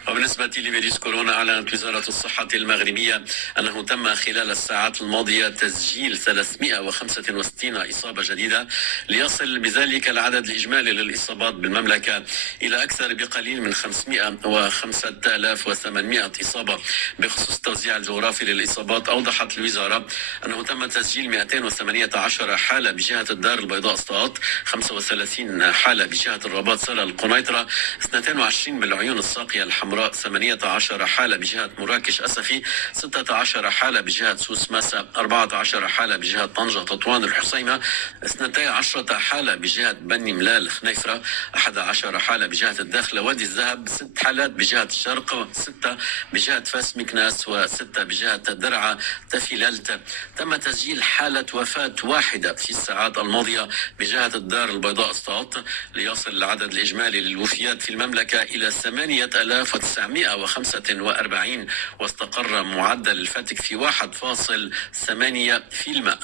وبالنسبة لفيروس كورونا، أعلنت وزارة الصحة المغربية أنه تم خلال الساعات الماضية تسجيل 365 إصابة جديدة، ليصل بذلك العدد الإجمالي للإصابات بالمملكة إلى أكثر بقليل من 505,800 إصابة. بخصوص التوزيع الجغرافي للإصابات، أوضحت الوزارة أنه تم تسجيل 218 حالة بجهة الدار البيضاء اسطاط، 35 حالة بجهة الرباط سلا القنيطرة، 22 بالعيون الساقية الحمراء، 18 حالة بجهة مراكش أسفي، 16 حالة بجهة سوس ماسا، 14 حالة بجهة طنجة تطوان الحسيمة، 12 حالة بجهة بني ملال خنيفرة، 11 حالة بجهة الداخلة وادي الذهب، 6 حالات بجهة الشرق، 6 بجهة فاس مكناس، و6 بجهة درعا تفيللت. تم تسجيل حالة وفاة واحدة في الساعات الماضية بجهة الدار البيضاء اسطاط، ليصل العدد الإجمالي للوفيات في المملكة إلى 8,945، واستقر معدل الفتك في 1.8%.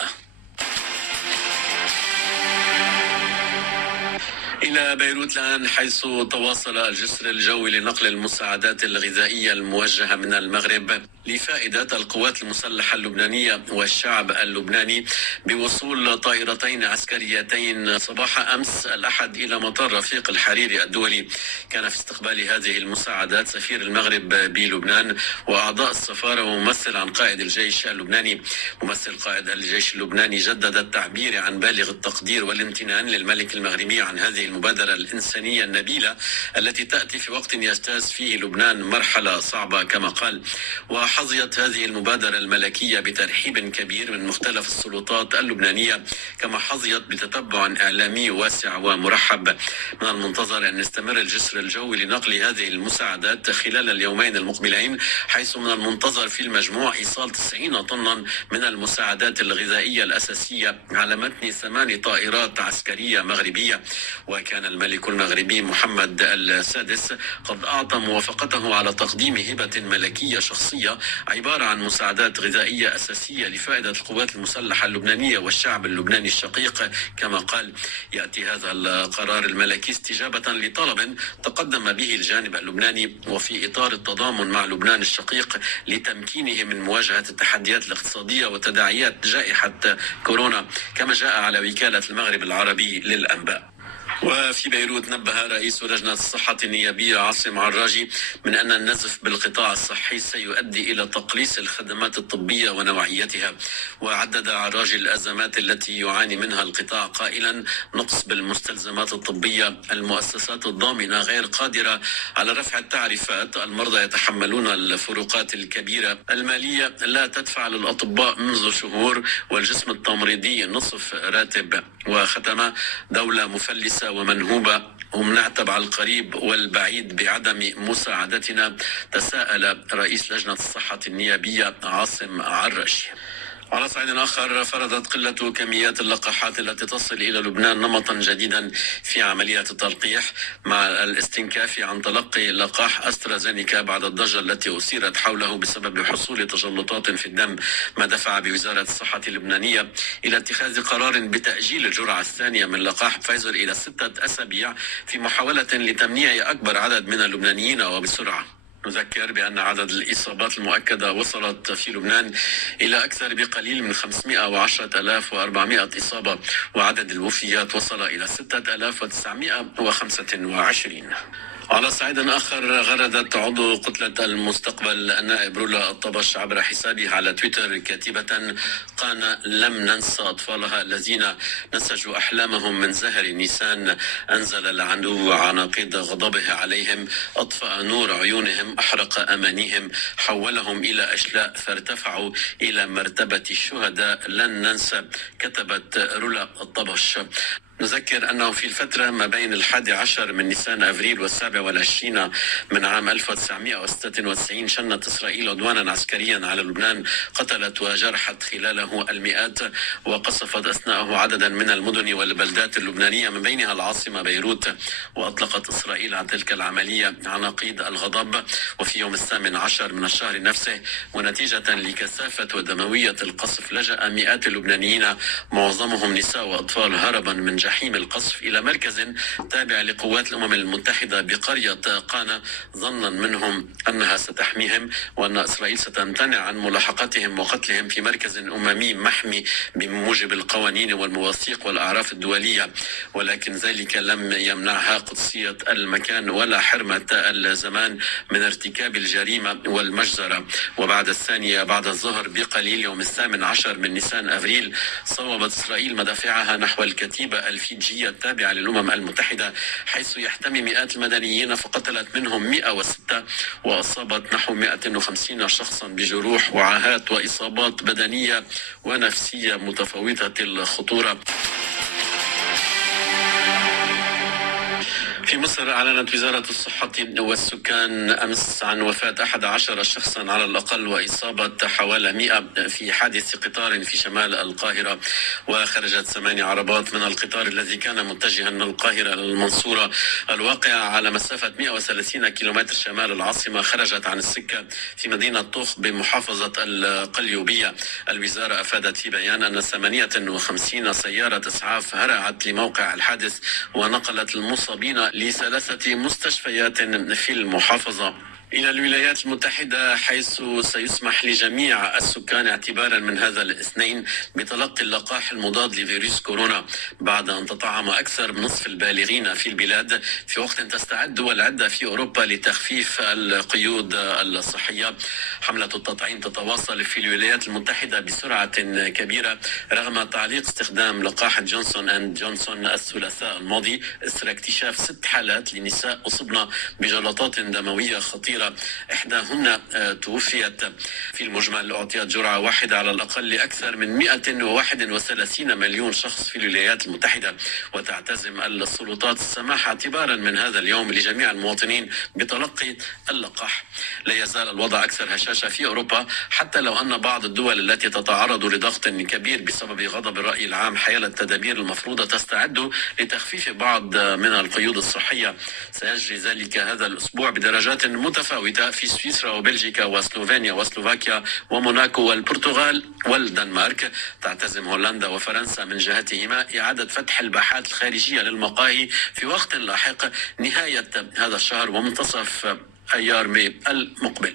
إلى بيروت الآن، حيث تواصل الجسر الجوي لنقل المساعدات الغذائية الموجهة من المغرب لفائدة القوات المسلحة اللبنانية والشعب اللبناني بوصول طائرتين عسكريتين صباح أمس الأحد إلى مطار رفيق الحريري الدولي. كان في استقبال هذه المساعدات سفير المغرب بلبنان وأعضاء السفارة وممثل عن قائد الجيش اللبناني. ممثل قائد الجيش اللبناني جدد التعبير عن بالغ التقدير والامتنان للملك المغربي عن هذه المبادرة الإنسانية النبيلة التي تأتي في وقت يجتاز فيه لبنان مرحلة صعبة كما قال. وحظيت هذه المبادرة الملكية بترحيب كبير من مختلف السلطات اللبنانية، كما حظيت بتتبع إعلامي واسع ومرحب. من المنتظر أن يستمر الجسر الجوي لنقل هذه المساعدات خلال اليومين المقبلين، حيث من المنتظر في المجموع إيصال 90 طنا من المساعدات الغذائية الأساسية على متن 8 طائرات عسكرية مغربية. وكان الملك المغربي محمد السادس قد أعطى موافقته على تقديم هبة ملكية شخصية عبارة عن مساعدات غذائية أساسية لفائدة القوات المسلحة اللبنانية والشعب اللبناني الشقيق كما قال. يأتي هذا القرار الملكي استجابة لطلب تقدم به الجانب اللبناني وفي إطار التضامن مع لبنان الشقيق لتمكينه من مواجهة التحديات الاقتصادية وتداعيات جائحة كورونا، كما جاء على وكالة المغرب العربي للأنباء. وفي بيروت نبه رئيس لجنة الصحة النيابية عاصم عراجي من أن النزف بالقطاع الصحي سيؤدي إلى تقليص الخدمات الطبية ونوعيتها. وعدد عراجي الأزمات التي يعاني منها القطاع قائلا: نقص بالمستلزمات الطبية، المؤسسات الضامنة غير قادرة على رفع التعريفات، المرضى يتحملون الفروقات الكبيرة، المالية لا تدفع للأطباء منذ شهور، والجسم التمريضي نصف راتب. وختم: دولة مفلسة ومنهوبة، هم نعتب على القريب والبعيد بعدم مساعدتنا، تساءل رئيس لجنة الصحة النيابية عاصم عراجي. على صعيد آخر، فرضت قلة كميات اللقاحات التي تصل إلى لبنان نمطا جديدا في عملية التلقيح، مع الاستنكاف عن تلقي لقاح أسترازينيكا بعد الضجة التي أثيرت حوله بسبب حصول تجلطات في الدم، ما دفع بوزارة الصحة اللبنانية إلى اتخاذ قرار بتأجيل الجرعة الثانية من لقاح فايزر إلى 6 أسابيع في محاولة لتمنيع أكبر عدد من اللبنانيين وبسرعة. نذكر بأن عدد الإصابات المؤكدة وصلت في لبنان إلى أكثر بقليل من 510,400 إصابة، وعدد الوفيات وصل إلى 6,925. على صعيد آخر، غردت عضو كتلة المستقبل النائب رولا الطبش عبر حسابه على تويتر كاتبة: قانا لم ننسى أطفالها الذين نسجوا أحلامهم من زهر نيسان، أنزل العدو عناقيد غضبه عليهم، أطفأ نور عيونهم، أحرق أمانيهم، حولهم إلى أشلاء فارتفعوا إلى مرتبة الشهداء، لن ننسى، كتبت رولا الطبش. نذكر أنه في الفترة ما بين 11 من نيسان أفريل و27 من عام 1996 شنت إسرائيل عدوانا عسكريا على لبنان قتلت وجرحت خلاله المئات، وقصفت أثناءه عددا من المدن والبلدات اللبنانية من بينها العاصمة بيروت. وأطلقت إسرائيل على تلك العملية عناقيد الغضب. وفي يوم 18 من الشهر نفسه، ونتيجة لكثافة ودموية القصف، لجأ مئات اللبنانيين معظمهم نساء وأطفال هربا من جحيم القصف إلى مركز تابع لقوات الأمم المتحدة بقرية قانا، ظنا منهم أنها ستحميهم وأن إسرائيل ستمتنع عن ملاحقتهم وقتلهم في مركز أممي محمي بموجب القوانين والمواثيق والأعراف الدولية. ولكن ذلك لم يمنعها قدسية المكان ولا حرمة الزمان من ارتكاب الجريمة والمجزرة. وبعد 2 بعد الظهر بقليل يوم 18 من نيسان أفريل، صوبت إسرائيل مدافعها نحو الكتيبة الفيجية التابعة للأمم المتحدة، حيث يحتمي مئات المدنيين، فقتلت منهم 106 وأصابت نحو 150 شخصا بجروح وعاهات وإصابات بدنية ونفسية متفاوتة الخطورة. في مصر أعلنت وزارة الصحة والسكان أمس عن وفاة 11 شخصا على الأقل وإصابة حوالي 100 في حادث قطار في شمال القاهرة. وخرجت 8 عربات من القطار الذي كان متجها من القاهرة للمنصورة الواقعة على مسافة 130 كيلومتر شمال العاصمة، خرجت عن السكة في مدينة طوخ بمحافظة القليوبية. الوزارة أفادت في بيان أن 58 سيارة إسعاف هرعت لموقع الحادث ونقلت المصابين ل3 مستشفيات في المحافظة. إلى الولايات المتحدة، حيث سيسمح لجميع السكان اعتبارا من هذا الاثنين بتلقي اللقاح المضاد لفيروس كورونا، بعد أن تطعم أكثر من نصف البالغين في البلاد، في وقت تستعد دول عدة في أوروبا لتخفيف القيود الصحية. حملة التطعيم تتواصل في الولايات المتحدة بسرعة كبيرة رغم تعليق استخدام لقاح جونسون أند جونسون الثلاثاء الماضي إثر اكتشاف 6 حالات لنساء أصبن بجلطات دموية خطيرة، إحداهن توفيت. في المجمل أعطيت جرعة واحدة على الأقل لأكثر من 131 مليون شخص في الولايات المتحدة. وتعتزم السلطات السماح اعتبارا من هذا اليوم لجميع المواطنين بتلقي اللقاح. لا يزال الوضع أكثر هشاشة في أوروبا، حتى لو أن بعض الدول التي تتعرض لضغط كبير بسبب غضب الرأي العام حيال التدابير المفروضة تستعد لتخفيف بعض من القيود الصحية. سيجري ذلك هذا الأسبوع بدرجات متفاوتة في سويسرا وبلجيكا وسلوفينيا وسلوفاكيا وموناكو والبرتغال والدنمارك. تعتزم هولندا وفرنسا من جهتهما إعادة فتح الباحات الخارجية للمقاهي في وقت لاحق نهاية هذا الشهر ومنتصف أيار ماي المقبل.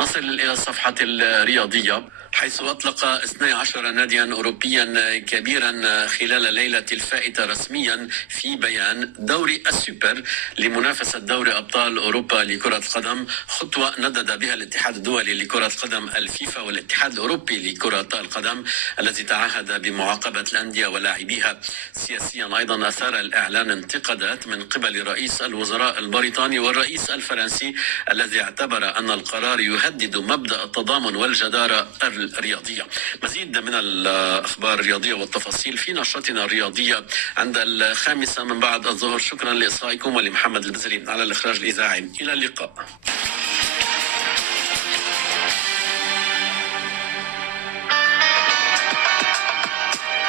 نصل إلى الصفحة الرياضية، حيث أطلق 12 ناديا أوروبيا كبيرا خلال الليلة الفائتة رسميا في بيان دوري السوبر لمنافسة دوري أبطال أوروبا لكرة القدم، خطوة ندد بها الاتحاد الدولي لكرة القدم الفيفا والاتحاد الأوروبي لكرة القدم الذي تعهد بمعاقبة الأندية ولاعبيها. سياسيا أيضا أثار الإعلان انتقادات من قبل رئيس الوزراء البريطاني والرئيس الفرنسي الذي اعتبر أن القرار يهدد مبدأ التضامن والجدارة الرياضية. مزيد من الأخبار الرياضية والتفاصيل في نشرتنا الرياضية عند 5 من بعد الظهر. شكرا لإصغائكم ولمحمد البزري على الإخراج الإذاعي. إلى اللقاء.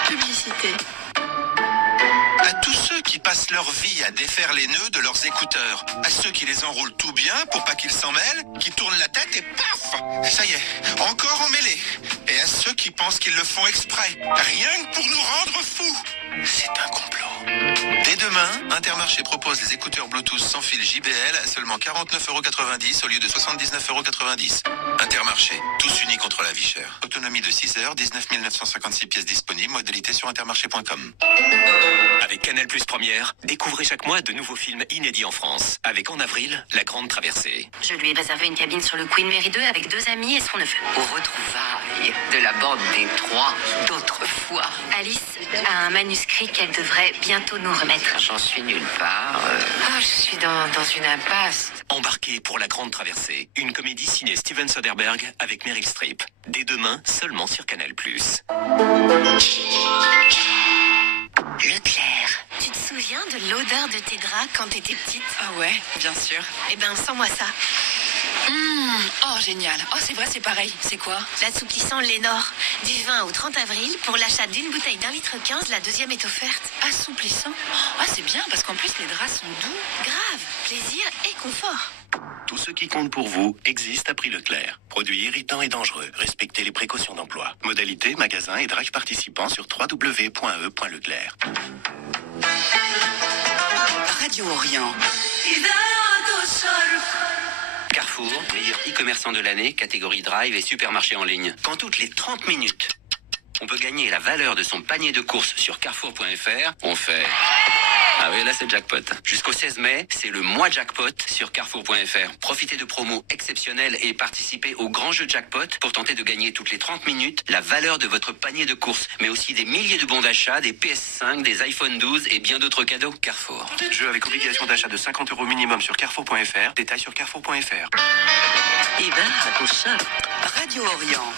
Publicité. À tous ceux qui passent leur vie à défaire les nœuds de leurs écouteurs, à ceux qui les enroulent tout bien pour pas qu'ils s'en mêlent, qui tournent la tête et paf, ça y est, encore emmêlés. Et à ceux qui pensent qu'ils le font exprès, rien que pour nous rendre fous. C'est un complot. Dès demain, Intermarché propose les écouteurs Bluetooth sans fil JBL à seulement 49,90 € au lieu de 79,90 €. Intermarché, tous unis contre la vie chère. Autonomie de 6 heures, 19 956 pièces disponibles, modalité sur intermarché.com. Avec Canal Plus Première, découvrez chaque mois de nouveaux films inédits en France. Avec en avril, La Grande Traversée. Je lui ai réservé une cabine sur le Queen Mary 2 avec 2 amis et son neveu. Aux retrouvailles de la bande des 3 d'autrefois. Alice a un manuscrit qu'elle devrait bientôt nous remettre. J'en suis nulle part. Je suis dans une impasse. Embarquez pour La Grande Traversée, une comédie signée Steven Soderbergh avec Meryl Streep. Dès demain, seulement sur Canal Plus. Leclerc. Tu te souviens de l'odeur de tes draps quand t'étais petite? Ah ouais, bien sûr. Eh ben, sens-moi ça. Oh, génial. Oh, c'est vrai, c'est pareil. C'est quoi? L'assouplissant Lénore. Du 20 au 30 avril, pour l'achat d'une bouteille d'1,15 litre, la deuxième est offerte. Assouplissant? Ah, c'est bien, parce qu'en plus, les draps sont doux. Grave, plaisir et confort. Tout ce qui compte pour vous existe à prix Leclerc. Produits irritants et dangereux. Respectez les précautions d'emploi. Modalité, magasin et drive participants sur www.e.leclerc. Radio Orient. Carrefour, meilleur e-commerçant de l'année, catégorie drive et supermarché en ligne. Quand toutes les 30 minutes, on peut gagner la valeur de son panier de courses sur carrefour.fr, on fait... Ah oui, là c'est jackpot. Jusqu'au 16 mai, c'est le mois jackpot sur carrefour.fr. Profitez de promos exceptionnelles et participez au grand jeu jackpot pour tenter de gagner toutes les 30 minutes la valeur de votre panier de courses, mais aussi des milliers de bons d'achat, des PS5, des iPhone 12 et bien d'autres cadeaux. Carrefour. Jeu avec obligation d'achat de 50 € minimum sur carrefour.fr. Détails sur carrefour.fr. Radio Orient.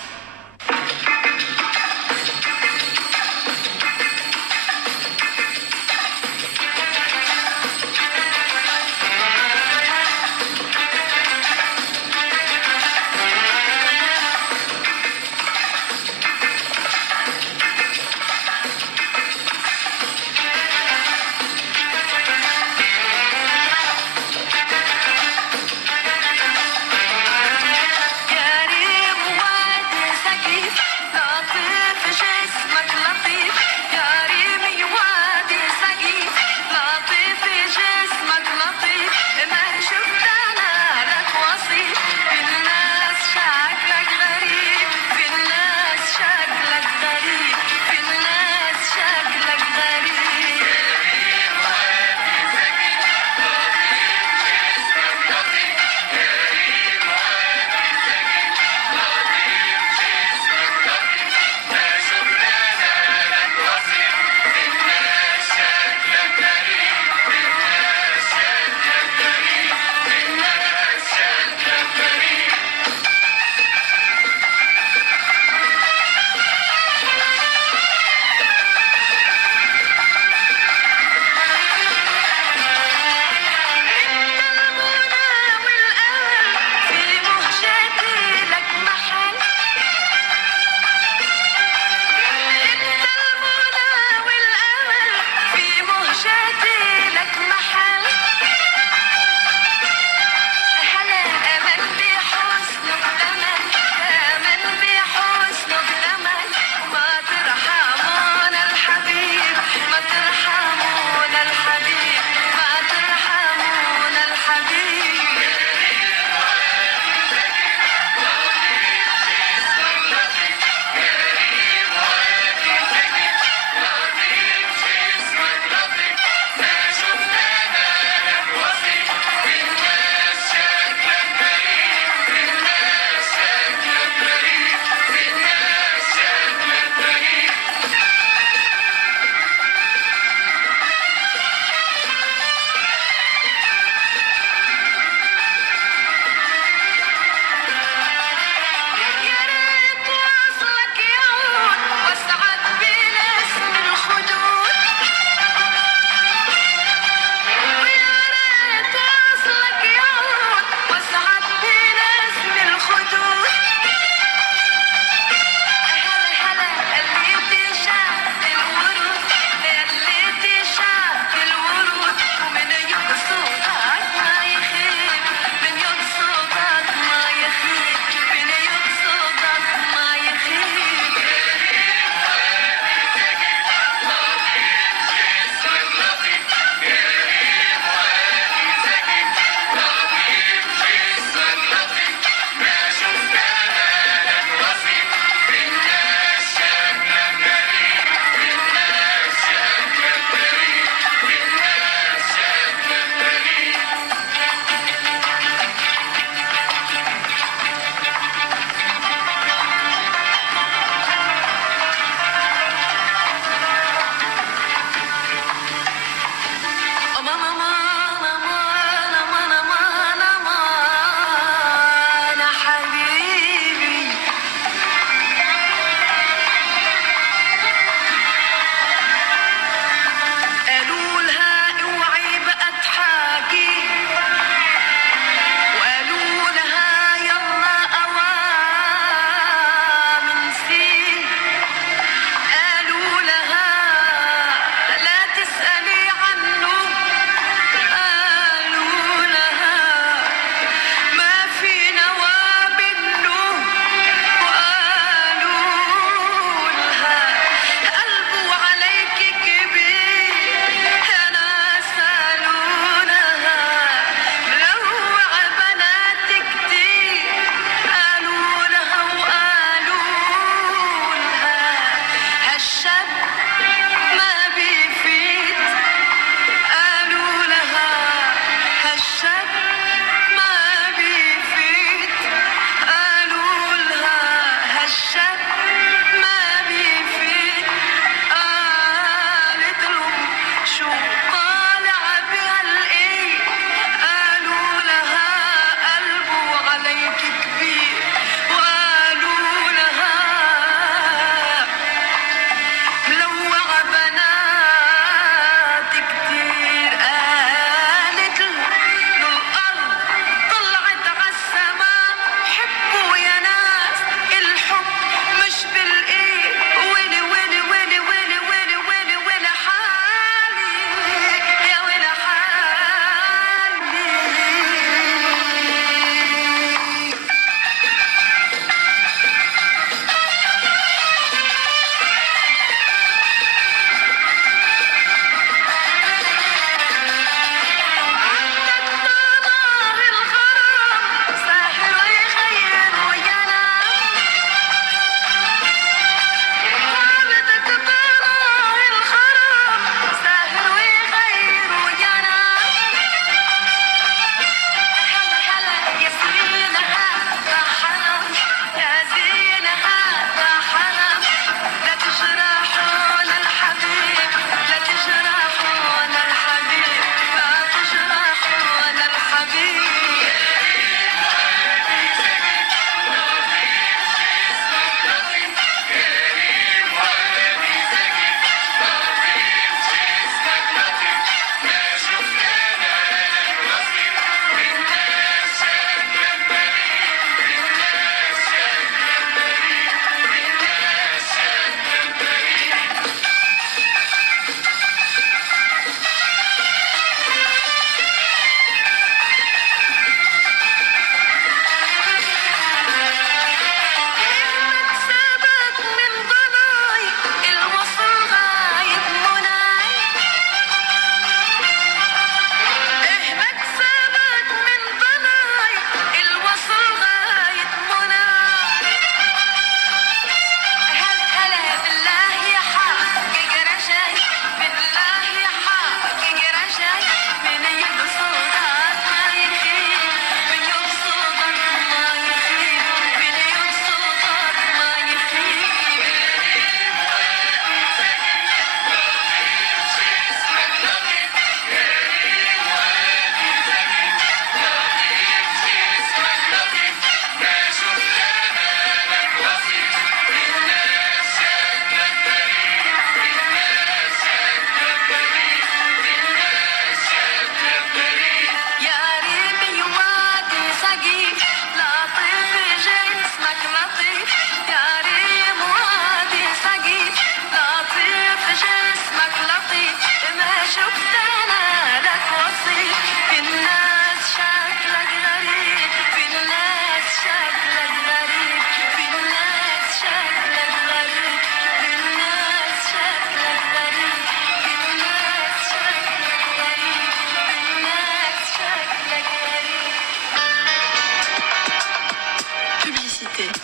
sécurité.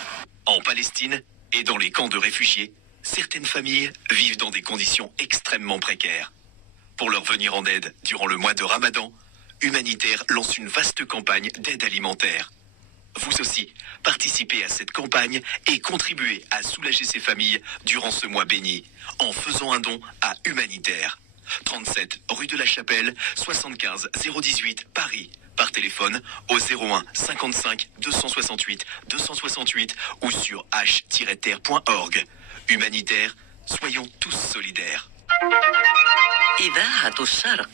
En Palestine et dans les camps de réfugiés, certaines familles vivent dans des conditions extrêmement précaires. Pour leur venir en aide durant le mois de Ramadan, Humanitaire lance une vaste campagne d'aide alimentaire. Vous aussi, participez à cette campagne et contribuez à soulager ces familles durant ce mois béni en faisant un don à Humanitaire. 37 rue de la Chapelle, 75 018 Paris. Par téléphone au 01 55 268 268 ou sur h-terre.org. Humanitaire, soyons tous solidaires. إذاعة الشرق.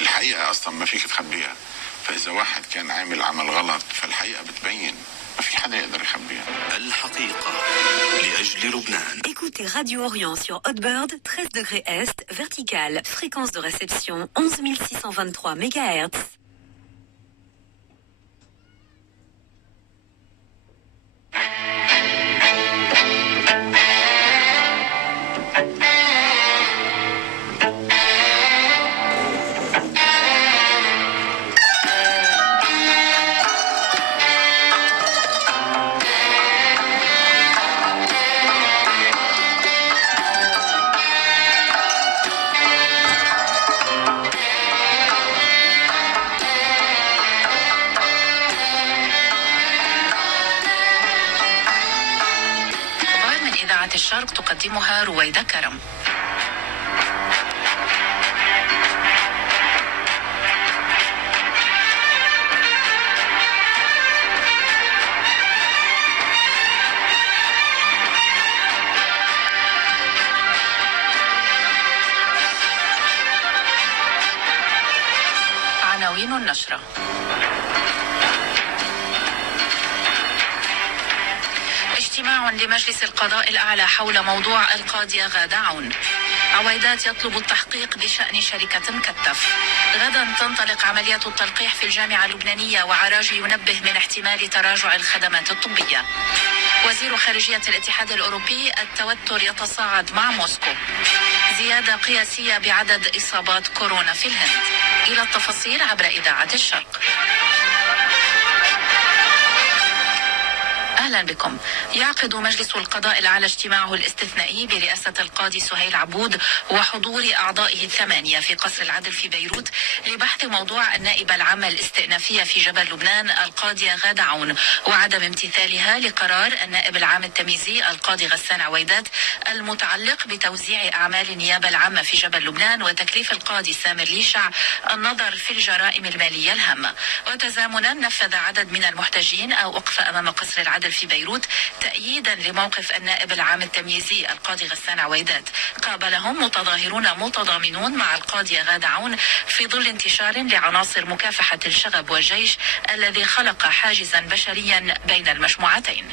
الحقيقة أصلا ما فيك تخبيها، فإذا واحد كان عامل عمل غلط فالحقيقة بتبين، ما في حدا يقدر يخبيها. الحقيقة لأجل لبنان. Écoutez Radio Orient sur Hotbird, 13 degrés Est, verticale, fréquence de réception 11 623 MHz. الشرق تقدمها رويدة كرم. عناوين النشرة. اجتماع لمجلس القضاء الأعلى حول موضوع القاضية غادة عون. عويدات يطلب التحقيق بشأن شركة كتف. غدا تنطلق عملية التلقيح في الجامعة اللبنانية، وعراجي ينبه من احتمال تراجع الخدمات الطبية. وزير خارجية الاتحاد الأوروبي: التوتر يتصاعد مع موسكو. زيادة قياسية بعدد إصابات كورونا في الهند. إلى التفاصيل عبر إذاعة الشرق. أهلا بكم. يعقد مجلس القضاء الأعلى اجتماعه الاستثنائي برئاسة القاضي سهيل عبود وحضور أعضائه الثمانية في قصر العدل في بيروت لبحث موضوع النائبة العامة الاستئنافية في جبل لبنان القاضية غادة عون وعدم امتثالها لقرار النائب العام التمييزي القاضي غسان عويدات المتعلق بتوزيع أعمال النيابة العامة في جبل لبنان وتكليف القاضي سامر ليشع النظر في الجرائم المالية الهامة. وتزامنا نفذ عدد من المحتجين أوقف أمام قصر العدل في بيروت تأييدا لموقف النائب العام التمييزي القاضي غسان عويدات. قابلهم متظاهرون متضامنون مع القاضية غادة عون في ظل انتشار لعناصر مكافحة الشغب والجيش الذي خلق حاجزا بشريا بين المجموعتين.